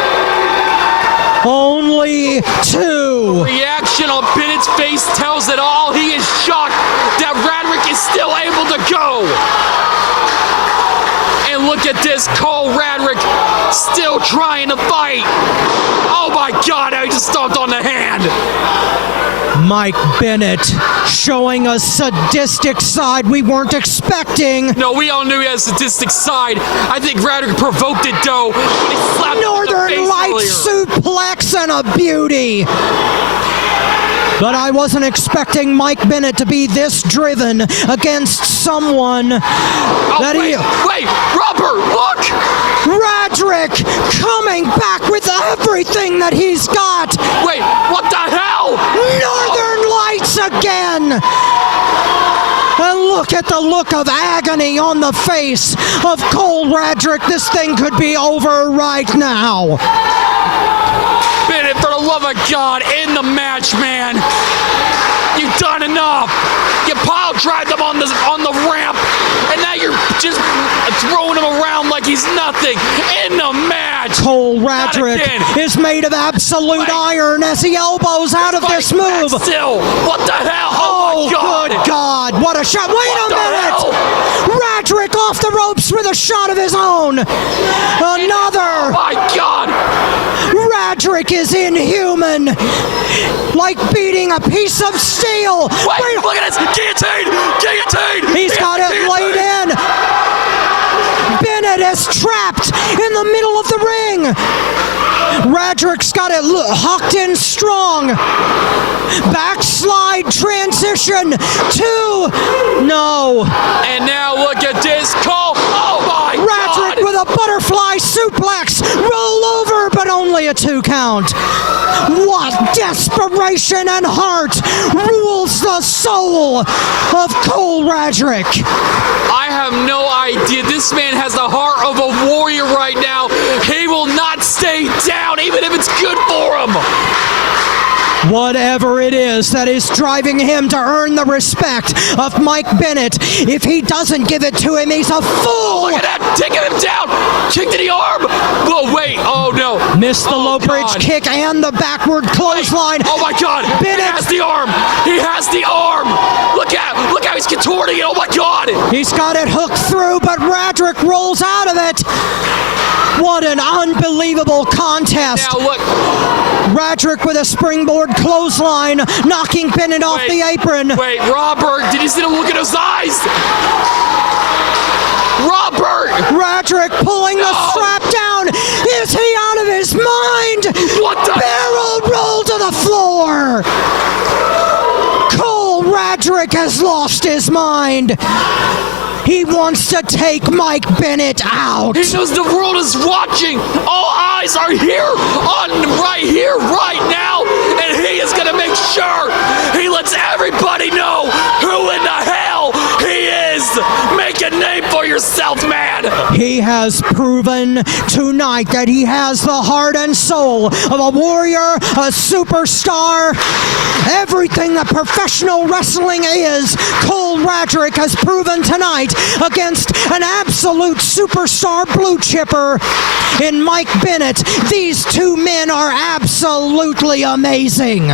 Only 2. Reaction on Bennett's face tells it all. He is shocked that Radrick is still able to go. And look at this, Cole Radrick still trying to fight. Oh my God, I just stomped on the hand. Mike Bennett showing a sadistic side we weren't expecting. No, we all knew he had a sadistic side. I think Radrick provoked it though. He slapped him in the Northern face Lights earlier. suplex and a beauty. But I wasn't expecting Mike Bennett to be this driven against someone that wait, Robert, look! Radrick coming back with everything that he's got. Wait, what the hell? Northern Lights again. And look at the look of agony on the face of Cole Radrick. This thing could be over right now. Bennett, for the love of God, end the match, man. You've done enough. You pile drive him on the ramp, and now you're just throwing him around like he's nothing. End the match. Cole Radrick is made of absolute iron as he elbows out of this move. Still, what the hell? Oh my God. Good God. What a shot. Wait a minute. Radrick off the ropes with a shot of his own. Another. Oh my God. Radrick is inhuman. Like beating a piece of steel. Wait, look at this. Guillotine. Guillotine. He's got it laid in. Bennett is trapped in the middle of the ring. Radrick's got it hooked in strong. Backslide transition. 2. No. And now look at this. Cole. Oh my Radrick God. with a butterfly suplex. Roll over, but only a 2 count. What desperation and heart rules the soul of Cole Radrick. I have no idea. This man has the heart of a warrior right now. He will not stay down, even if it's good for him. Whatever it is that is driving him to earn the respect of Mike Bennett, if he doesn't give it to him, he's a fool. Look at that, taking him down, kick to the arm. Whoa, wait, oh no. Missed the low bridge kick and the backward clothesline. Oh my God, Bennett he has the arm. He has the arm. Look how he's contorting it, oh my God. He's got it hooked through, but Radrick rolls out of it. What an unbelievable contest. Now look. Radrick with a springboard clothesline, knocking Bennett off the apron. Wait, Robert, did you see the look in his eyes? Robert! Radrick pulling the strap down. Is he out of his mind? What the? Barrel roll to the floor. Cole Radrick has lost his mind. He wants to take Mike Bennett out. He knows the world is watching. All eyes are here, right now, and he is going to make sure he lets everybody know who in the hell he is. Make a name for yourself, man. He has proven tonight that he has the heart and soul of a warrior, a superstar. Everything that professional wrestling is, Cole Radrick has proven tonight against an absolute superstar blue chipper in Mike Bennett. These 2 men are absolutely amazing.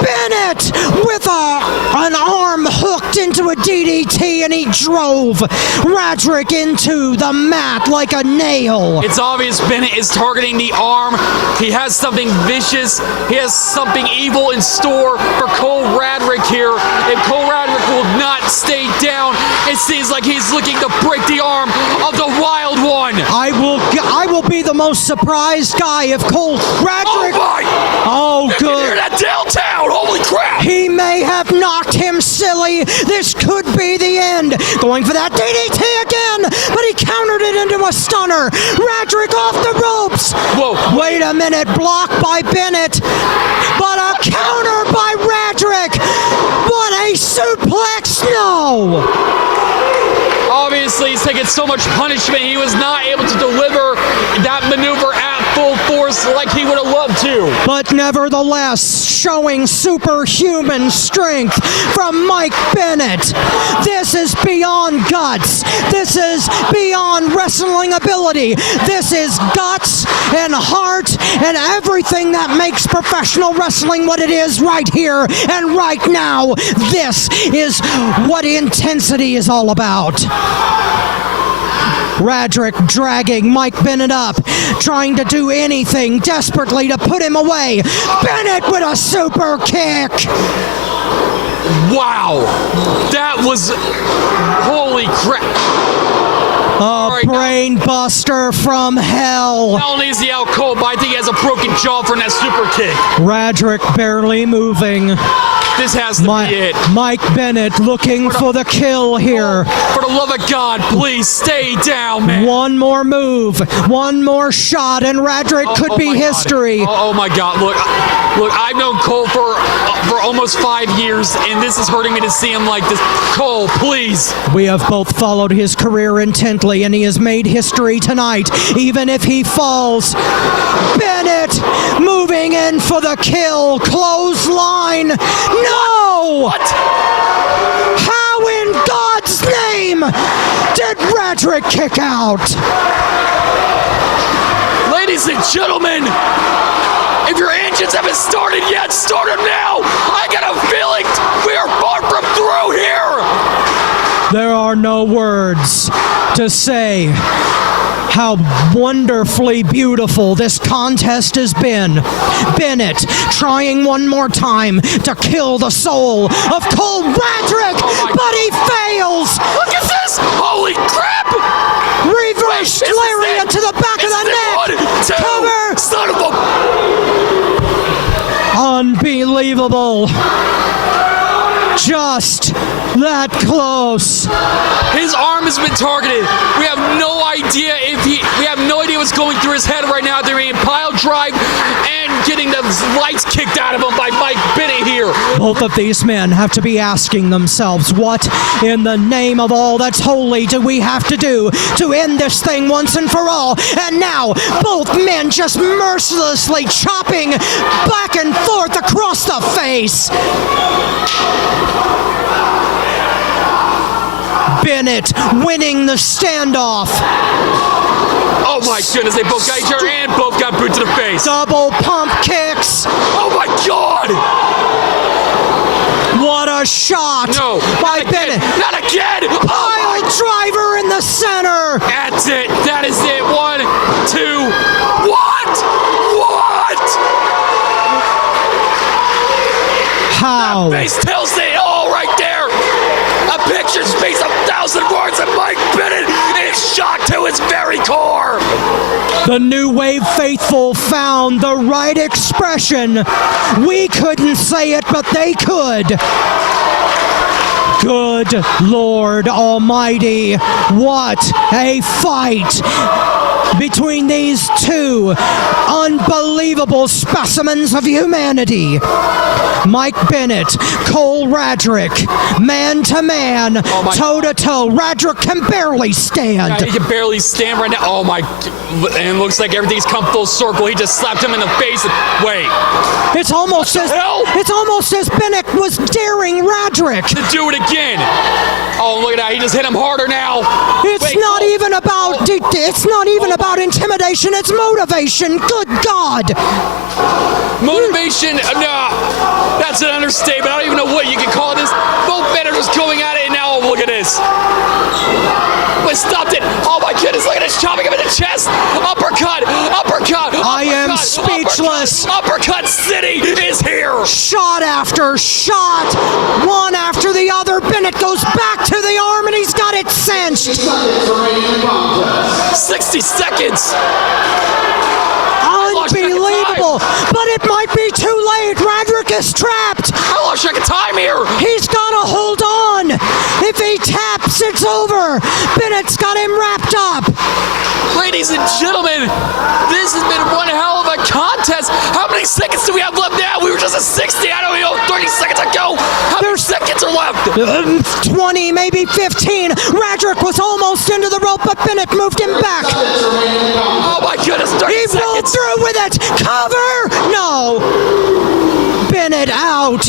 Bennett with an arm hooked into a DDT, and he drove Radrick into the mat like a nail. It's obvious Bennett is targeting the arm. He has something vicious. He has something evil in store for Cole Radrick here. And Cole Radrick will not stay down. It seems like he's looking to break the arm of the Wild One. I will be the most surprised guy if Cole Radrick... Oh my! Oh, You can hear good. that downtown! Holy Holy crap! He may have knocked him silly. This could be the end. Going for that DDT again, but he countered it into a stunner. Radrick off the ropes. Whoa. Wait a minute, blocked by Bennett, but a counter by Radrick. What a suplex, no! Obviously, he's taking so much punishment, he was not able to deliver that maneuver at full force like he would have loved to. But nevertheless, showing superhuman strength from Mike Bennett. This is beyond guts. This is beyond wrestling ability. This is guts and heart and everything that makes professional wrestling what it is right here and right now. This is what intensity is all about. Radrick dragging Mike Bennett up, trying to do anything desperately to put him away. Bennett with a super kick. Wow. That was... Holy crap. A brain buster from hell. Not only is he out cold, but I think he has a broken jaw from that super kick. Radrick barely moving. This has to be it. Mike Bennett looking for the kill here. For the love of God, please stay down, man. One more move, one more shot, and Radrick could be history. Oh my God! Look, I've known Cole for almost 5 years, and this is hurting me to see him like this. Cole, please. We have both followed his career intently, and he has made history tonight, even if he falls. Bennett moving in for the kill. Clothesline. No! What? How in God's name did Radrick kick out? Ladies and gentlemen, if your engines haven't started yet, start them now. I got a feeling we are far from through here. There are no words to say how wonderfully beautiful this contest has been. Bennett trying one more time to kill the soul of Cole Radrick, but he fails. Look at this! Holy crap! Reverse lariat to the back of the neck. 1, 2, Cover. Son of a... Unbelievable. Just that close. His arm has been targeted. We have no idea what's going through his head right now. They're being pile drive and getting the lights kicked out of him by Mike Bennett here. Both of these men have to be asking themselves, what in the name of all that's holy do we have to do to end this thing once and for all? And now, both men just mercilessly chopping back and forth across the face. Bennett winning the standoff. Oh my goodness, they both got each other and both got booted to the face. Double pump kicks. Oh my God! What a shot by Bennett. Not again! Pile driver in the center. That's it. That is it. 1, 2. What? How? That face tells it all right there. A picture speaks 1,000 words, and Mike Bennett is shocked to his very core. The New Wave faithful found the right expression. We couldn't say it, but they could. Good Lord Almighty, what a fight between these two unbelievable specimens of humanity. Mike Bennett, Cole Radrick, man to man, toe to toe. Radrick can barely stand. Yeah, he can barely stand right now. Oh my! And it looks like everything's come full circle. He just slapped him in the face. Wait. It's almost as Bennett was daring Radrick to do it again. Oh, look at that! He just hit him harder now. It's not even about intimidation. It's motivation. Good God! Motivation? No, that's an understatement. I don't even know what you can call this. Both men are just going at it, and now look at this. But stopped it. Oh my goodness! Look at this, chopping him in the chest. Uppercut! I am speechless. Uppercut City is here. Shot after shot, one after the other. Bennett goes back to the arm, and he's got it cinched. 60 seconds. Unbelievable, but it might be too late. Radrick is trapped. check a time here. He's gotta hold on. If he taps, it's over. Bennett's got him wrapped up. Ladies and gentlemen, this has been one hell of a contest. How many seconds do we have left now? We were just at 60. I don't even know, 30 seconds ago. How many seconds are left? 20, maybe 15. Radrick was almost into the rope, but Bennett moved him back. Oh my goodness, 30 He seconds. rolled through with it. Cover! No. Bennett out.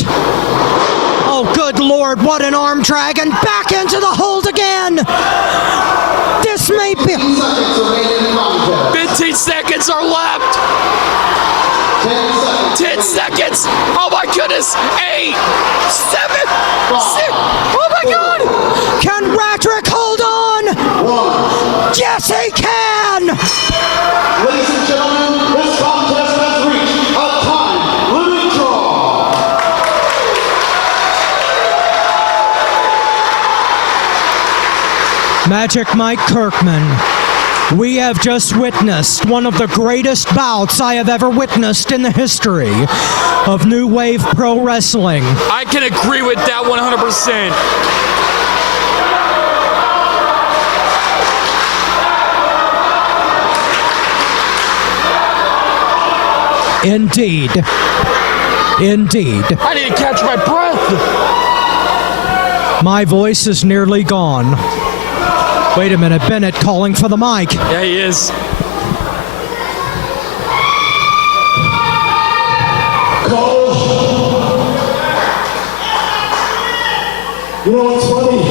Oh, good Lord, what an arm drag, and back into the hold again. This may be... 15 seconds are left. 10 seconds. Oh my goodness. 8, 7, 6. Oh my God. Can Radrick hold on? Yes, he can. Ladies and gentlemen, this contest has reached a time limit draw. Magic Mike Kirkman, we have just witnessed one of the greatest bouts I have ever witnessed in the history of New Wave Pro Wrestling. I can agree with that 100%. Indeed. Indeed. I need to catch my breath. My voice is nearly gone. Wait a minute, Bennett calling for the mic. Yeah, he is. You know what's funny?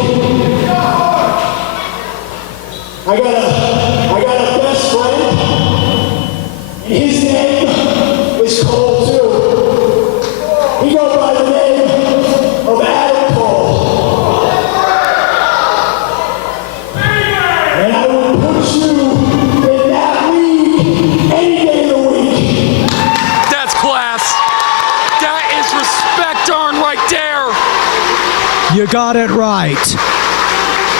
I got a best friend. His name is Cole too. He goes by the name of Adam Cole. And I will put you in that league any day of the week. That's class. That is respect earned right there. You got it right.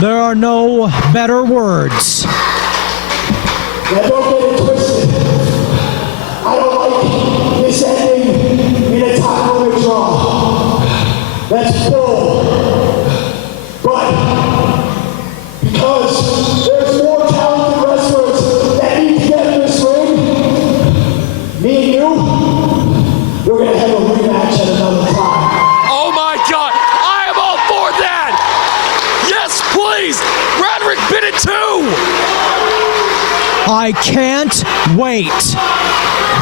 There are no better words. Now don't get it twisted. I don't like this ending in a time limit draw. That's bull. But because there's more talented wrestlers that need to get in this ring, me and you, we're gonna have a rematch at another time. Oh my God. I am all for that. Yes, please. Radrick Bennett too. I can't wait.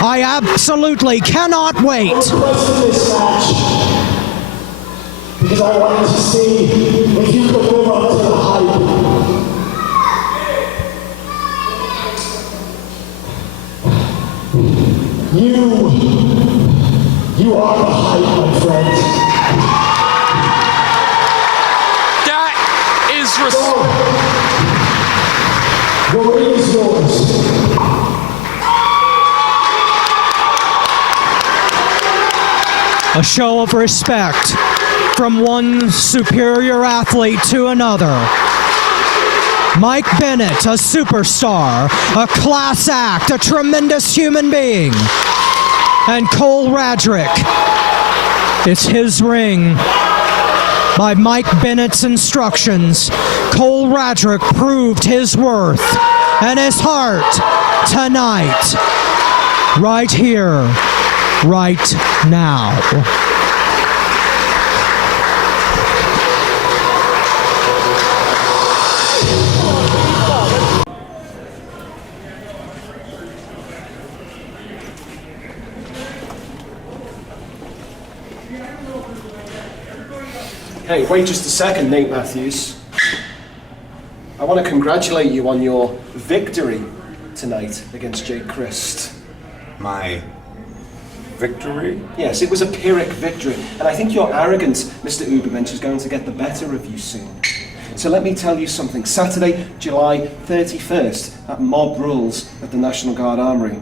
I absolutely cannot wait. I requested this match because I wanted to see if you could live up to the hype. You are the hype, my friend. That is respect. The ring is yours. A show of respect from one superior athlete to another. Mike Bennett, a superstar, a class act, a tremendous human being. And Cole Radrick. It's his ring. By Mike Bennett's instructions, Cole Radrick proved his worth and his heart tonight. Right here, right now. Hey, wait just a second, Nate Matthews. I want to congratulate you on your victory tonight against Jake Crist. My victory? Yes, it was a Pyrrhic victory, and I think your arrogance, Mr. Ubermensch, is going to get the better of you soon. So let me tell you something. Saturday, July 31st, at Mob Rules at the National Guard Armory,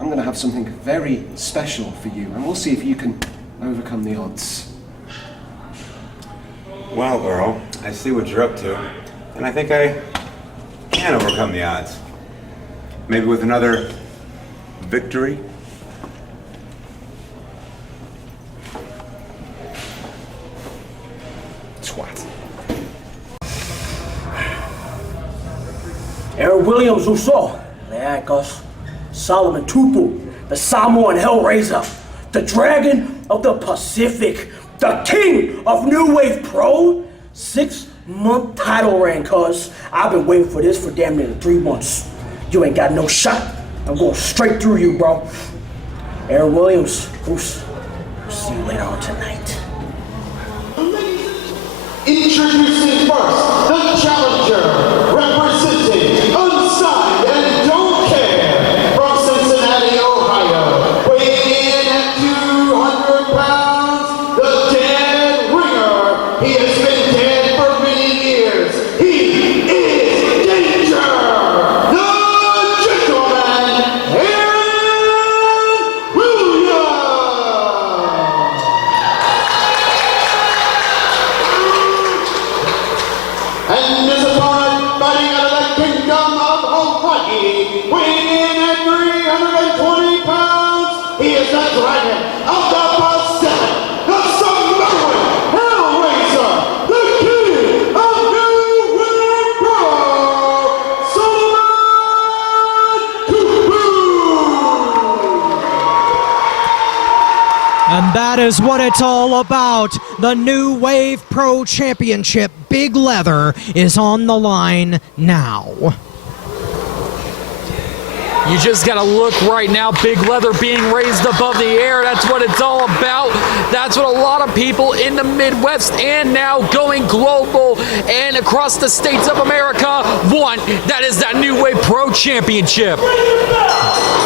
I'm going to have something very special for you, and we'll see if you can overcome the odds. Well, Earl, I see what you're up to, and I think I can overcome the odds. Maybe with another victory? twat. Aaron Williams, Rousseau, Lycan, Solomon Tupu, the Samoan Hellraiser, the Dragon of the Pacific, the King of New Wave Pro, 6-month title reign, cuz I've been waiting for this for damn near 3 months. You ain't got no shot. I'm going straight through you, bro. Aaron Williams, Bruce, I'll see you later on tonight. Introducing first, the challenger, representing Unsigned and Don't Care, from Cincinnati, Ohio, weighing in at 200 pounds, the Dead Ringer. He has been dead for many years. He is Danger, the gentleman, Aaron Williams. And his opponent, fighting out of the kingdom of Hawaii, weighing in at 320 pounds, he is the Dragon of the Pacific, the Samoan Hellraiser, the King of New Wave Pro, Solomon Tupu. And that is what it's all about. The New Wave Pro Championship, Big Leather, is on the line now. You just gotta look right now, Big Leather being raised above the air. That's what it's all about. That's what a lot of people in the Midwest and now going global and across the states of America want. That is that New Wave Pro Championship.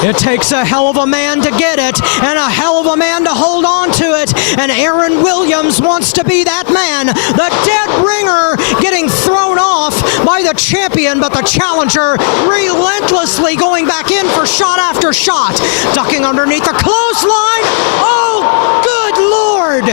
It takes a hell of a man to get it and a hell of a man to hold on to it. And Aaron Williams wants to be that man. The Dead Ringer getting thrown off by the champion, but the challenger relentlessly going back in for shot after shot. Ducking underneath the clothesline. Oh, good Lord.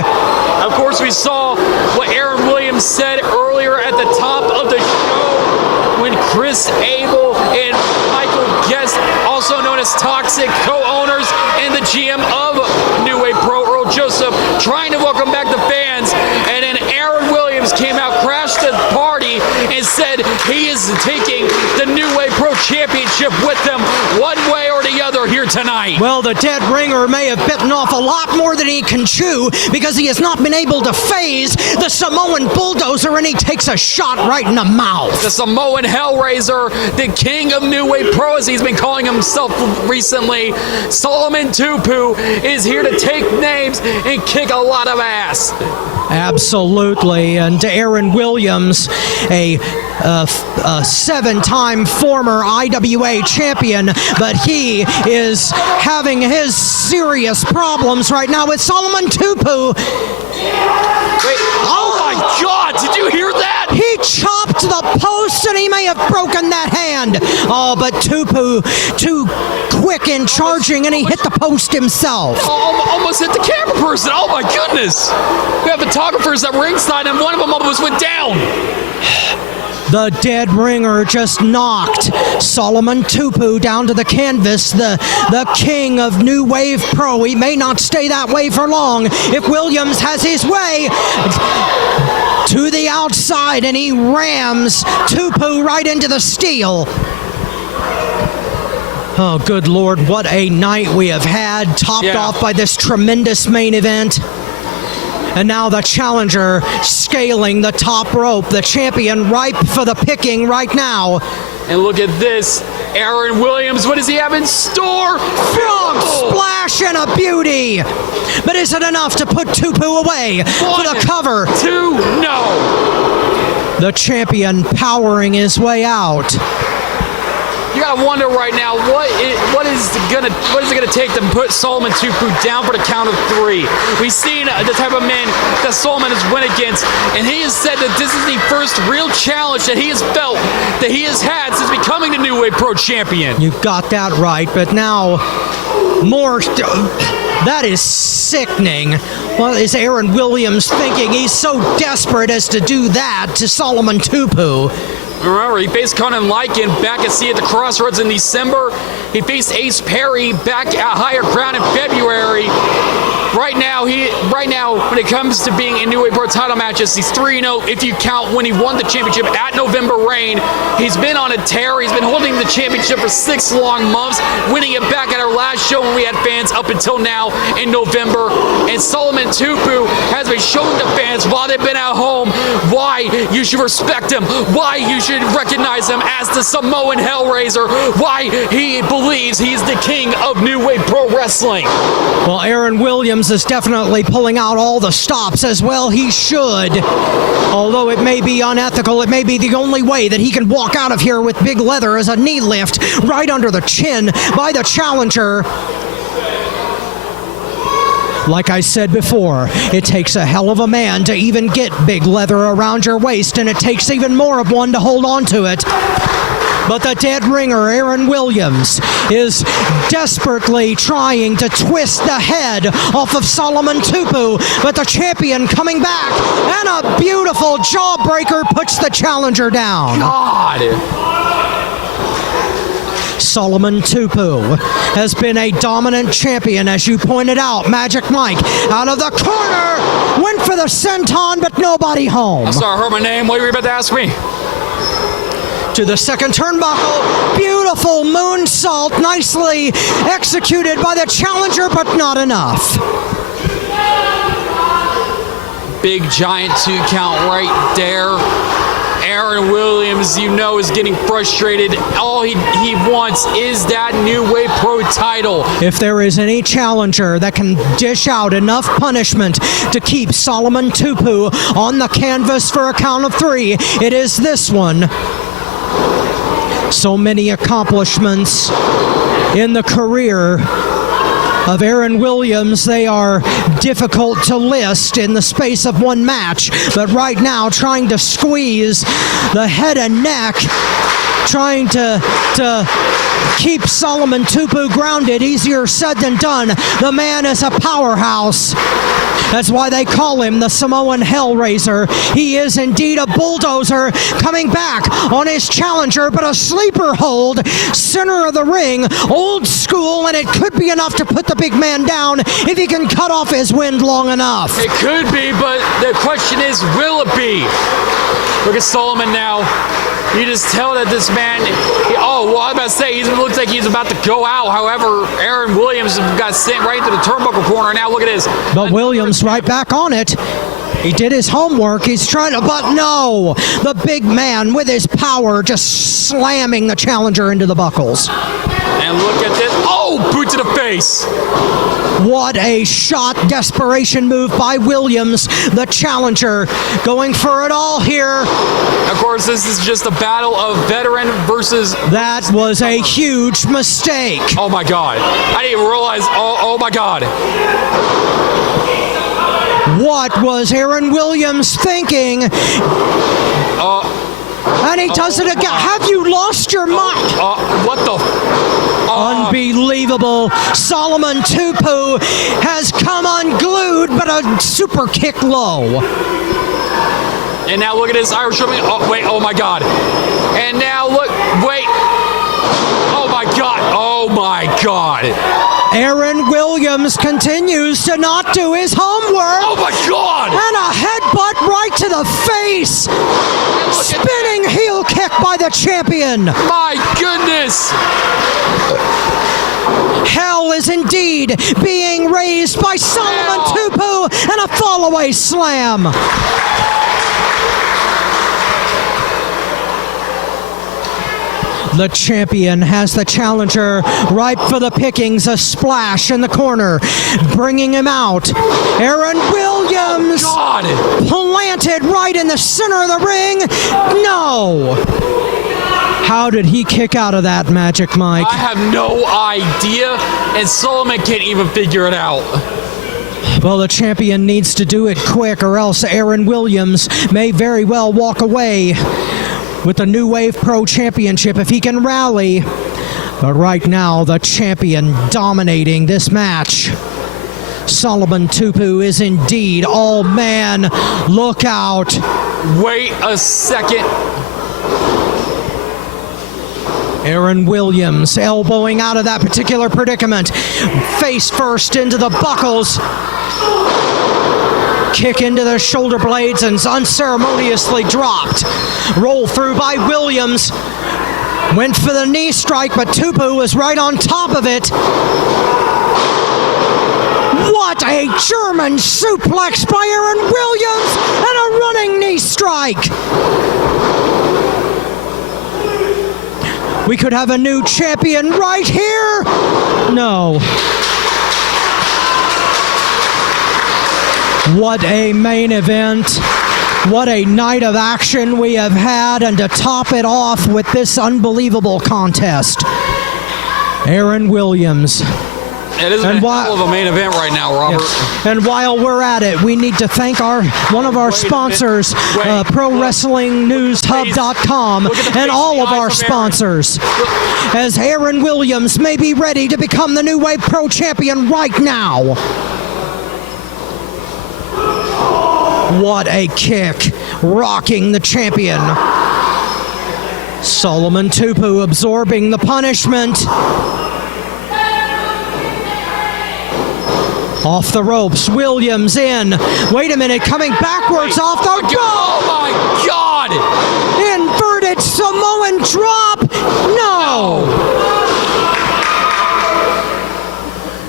Of course, we saw what Aaron Williams said earlier at the top of the show when Chris Abel and Michael Guest, also known as Toxic, co-owners and the GM of New Wave Pro, Earl Joseph, trying to welcome back the fans. And then Aaron Williams came out, crashed the party, and said he is taking the New Wave Pro Championship with them one way or the other here tonight. Well, the Dead Ringer may have bitten off a lot more than he can chew because he has not been able to phase the Samoan Bulldozer, and he takes a shot right in the mouth. The Samoan Hellraiser, the King of New Wave Pro, as he's been calling himself recently, Solomon Tupu, is here to take names and kick a lot of ass. Absolutely. And Aaron Williams, a 7-time former IWA champion, but he is having his serious problems right now with Solomon Tupu. Wait, oh my God, did you hear that? He chopped the post and he may have broken that hand. Oh, but Tupu, too quick in charging, and he hit the post himself. Almost hit the camera person. Oh my goodness. We have photographers at ringside and one of them almost went down. The Dead Ringer just knocked Solomon Tupu down to the canvas, the king of New Wave Pro. He may not stay that way for long if Williams has his way. To the outside, and he rams Tupu right into the steel. Oh, good Lord, what a night we have had, topped off by this tremendous main event. And now the challenger scaling the top rope, the champion ripe for the picking right now. And look at this, Aaron Williams, what does he have in store? Frog splash and a beauty. But is it enough to put Tupu away for the cover? 2, no. The champion powering his way out. You gotta wonder right now, what is it gonna take to put Solomon Tupu down for the count of 3? We've seen the type of men that Solomon has went against, and he has said that this is the first real challenge that he has felt, that he has had since becoming the New Wave Pro Champion. You got that right, but now more. That is sickening. What is Aaron Williams thinking? He's so desperate as to do that to Solomon Tupu. Remember, he faced Conan Lycan back at Sea at the Crossroads in December. He faced Ace Perry back at Higher Ground in February. Right now, when when it comes to being in New Wave Pro title matches. He's 3-0 if you count when he won the championship at November Rain. He's been on a tear. He's been holding the championship for 6 long months, winning it back at our last show when we had fans up until now in November. And Solomon Tupu has been showing the fans while they've been at home why you should respect him, why you should recognize him as the Samoan Hellraiser, why he believes he's the king of New Wave Pro Wrestling. Well, Aaron Williams is definitely pulling out all the stops, as well he should. Although it may be unethical, it may be the only way that he can walk out of here with Big Leather as a knee lift right under the chin by the challenger. Like I said before, it takes a hell of a man to even get Big Leather around your waist, and it takes even more of one to hold on to it. But the dead ringer, Aaron Williams, is desperately trying to twist the head off of Solomon Tupu, but the champion coming back, and a beautiful jawbreaker puts the challenger down. God! Solomon Tupu has been a dominant champion, as you pointed out. Magic Mike out of the corner, went for the senton, but nobody home. I'm sorry, I heard my name. What were you about to ask me? To the second turnbuckle, beautiful moonsault, nicely executed by the challenger, but not enough. Big giant 2 count right there. Aaron Williams, you know, is getting frustrated. All he wants is that New Wave Pro title. If there is any challenger that can dish out enough punishment to keep Solomon Tupu on the canvas for a count of 3, it is this one. So many accomplishments in the career of Aaron Williams, they are difficult to list in the space of one match, but right now trying to squeeze the head and neck, trying to keep Solomon Tupu grounded, easier said than done. The man is a powerhouse. That's why they call him the Samoan Hellraiser. He is indeed a bulldozer, coming back on his challenger, but a sleeper hold, center of the ring, old school, and it could be enough to put the big man down if he can cut off his wind long enough. It could be, but the question is, will it be? Look at Solomon now. You just tell that this man, I was about to say, he looks like he's about to go out. However, Aaron Williams got sent right into the turnbuckle corner. Now look at this. But Williams right back on it. He did his homework. He's trying to, but no. The big man with his power just slamming the challenger into the buckles. And look at this. Oh, boot to the face. What a shot, desperation move by Williams, the challenger, going for it all here. Of course, this is just a battle of veteran versus... That was a huge mistake. Oh my God. I didn't even realize, oh my God. What was Aaron Williams thinking? And he does it again. Have you lost your mind? What the... Unbelievable. Solomon Tupu has come unglued, but a super kick low. And now look at this Irish Whipping. Oh, wait, oh my God. And now look, wait. Oh my God, oh my God. Aaron Williams continues to not do his homework. Oh my God. And a headbutt right to the face. Spinning heel kick by the champion. My goodness. Hell is indeed being raised by Solomon Tupu, and a fallaway slam. The champion has the challenger ripe for the pickings. A splash in the corner, bringing him out. Aaron Williams planted right in the center of the ring. No. How did he kick out of that, Magic Mike? I have no idea, and Solomon can't even figure it out. Well, the champion needs to do it quick, or else Aaron Williams may very well walk away with the New Wave Pro Championship if he can rally. But right now, the champion dominating this match. Solomon Tupu is indeed all man. Look out. Wait a second. Aaron Williams elbowing out of that particular predicament. Face first into the buckles. Kick into the shoulder blades and unceremoniously dropped. Roll through by Williams. Went for the knee strike, but Tupu was right on top of it. What a German suplex by Aaron Williams and a running knee strike. We could have a new champion right here. No. What a main event. What a night of action we have had, and to top it off with this unbelievable contest, Aaron Williams. It is a hell of a main event right now, Robert. Yes. And while we're at it, we need to thank one of our sponsors, ProWrestlingNewsHub.com, and all of our sponsors, as Aaron Williams may be ready to become the New Wave Pro Champion right now. What a kick, rocking the champion. Solomon Tupu absorbing the punishment. Off the ropes, Williams in. Wait a minute, coming backwards off the rope. Oh my God! Inverted Samoan drop. No.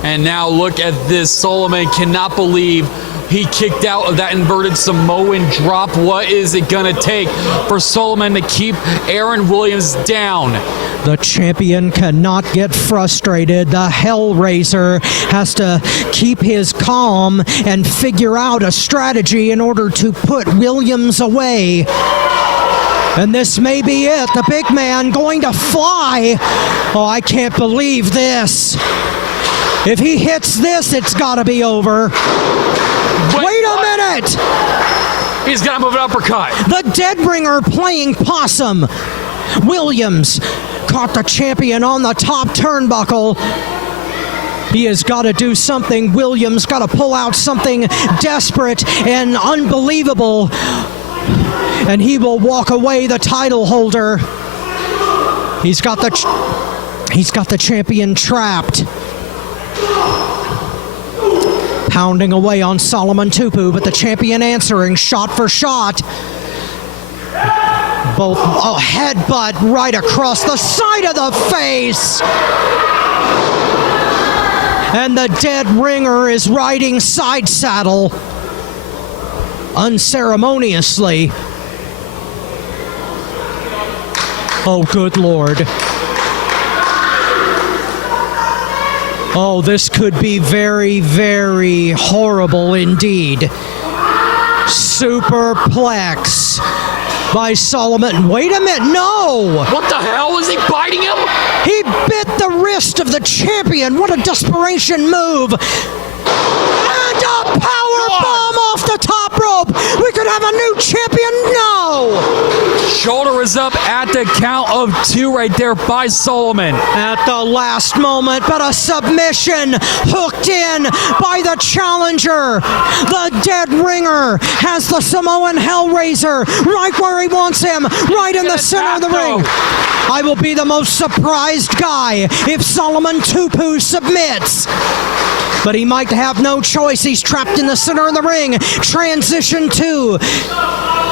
And now look at this. Solomon cannot believe he kicked out of that inverted Samoan drop. What is it gonna take for Solomon to keep Aaron Williams down? The champion cannot get frustrated. The Hellraiser has to keep his calm and figure out a strategy in order to put Williams away. And this may be it. The big man going to fly. Oh, I can't believe this. If he hits this, it's gotta be over. Wait a minute! He's got to move an uppercut. The Deadbringer playing possum. Williams caught the champion on the top turnbuckle. He has got to do something. Williams got to pull out something desperate and unbelievable. And he will walk away the title holder. He's got the champion trapped. Pounding away on Solomon Tupu, but the champion answering shot for shot. Both headbutt right across the side of the face. And the dead ringer is riding side saddle unceremoniously. Oh, good Lord. Oh, this could be very, very horrible indeed. Superplex by Solomon. Wait a minute, no! What the hell? Was he biting him? He bit the wrist of the champion. What a desperation move. And a power bomb off the top rope. We could have a new champion. No! Shoulder is up at the count of 2 right there by Solomon. At the last moment, but a submission hooked in by the challenger. The dead ringer has the Samoan Hellraiser right where he wants him, right in the center of the ring. I will be the most surprised guy if Solomon Tupu submits. But he might have no choice. He's trapped in the center of the ring. Transition to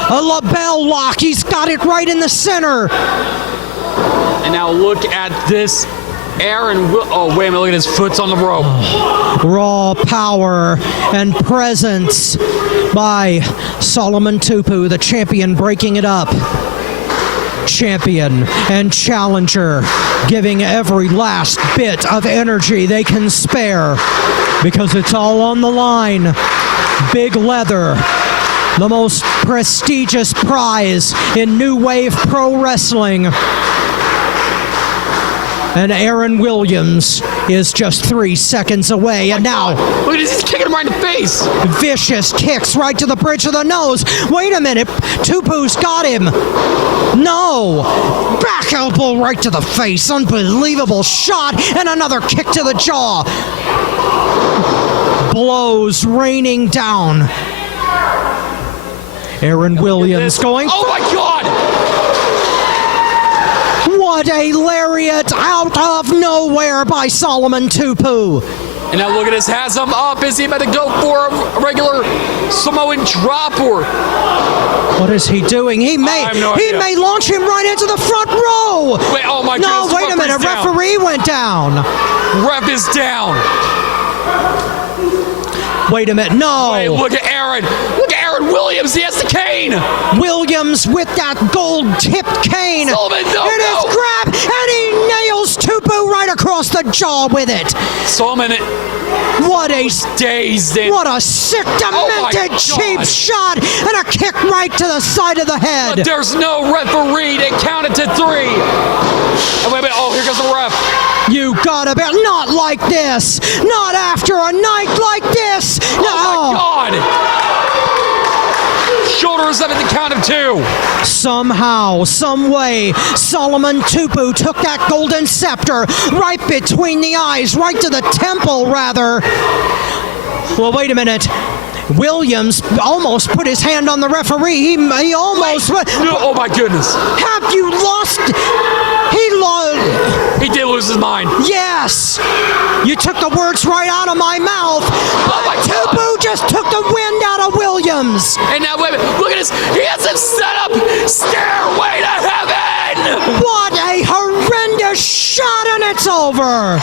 a label lock. He's got it right in the center. And now look at this. Oh, wait a minute. Look at his foot's on the rope. Raw power and presence by Solomon Tupu, the champion, breaking it up. Champion and challenger giving every last bit of energy they can spare because it's all on the line. Big Leather, the most prestigious prize in New Wave Pro Wrestling. And Aaron Williams is just 3 seconds away. And now, look at this, he's kicking him right in the face. Vicious kicks right to the bridge of the nose. Wait a minute, Tupu's got him. No, back elbow right to the face. Unbelievable shot, and another kick to the jaw. Blows raining down. Aaron Williams going. Oh my God! What a lariat out of nowhere by Solomon Tupu. And now look at this, has him up. Is he about to go for a regular Samoan drop or? What is he doing? He may launch him right into the front row. Wait, oh my goodness. No, wait a minute. Referee went down. Ref is down. Wait a minute. No. Wait, look at Aaron. Look at Aaron Williams. He has the cane. Williams with that gold-tipped cane. Sullivan, no. It is grabbed, and he nails Tupu right across the jaw with it. Sullivan. What a dazed. What a sick, demented, cheap shot, and a kick right to the side of the head. But there's no referee. They counted to 3. And wait a minute. Oh, here goes the ref. You gotta be not like this. Not after a night like this. Oh my God. Shoulders up at the count of 2. Somehow, some way, Solomon Tupu took that golden scepter right between the eyes, right to the temple, rather. Well, wait a minute. Williams almost put his hand on the referee. He almost... Oh, my goodness. Have you lost... He did lose his mind. Yes. You took the words right out of my mouth. Oh, my Tupu just took the wind out of Williams. And now, wait a minute. Look at this. He has him set up. Stairway to heaven. What a horrendous shot, and it's over.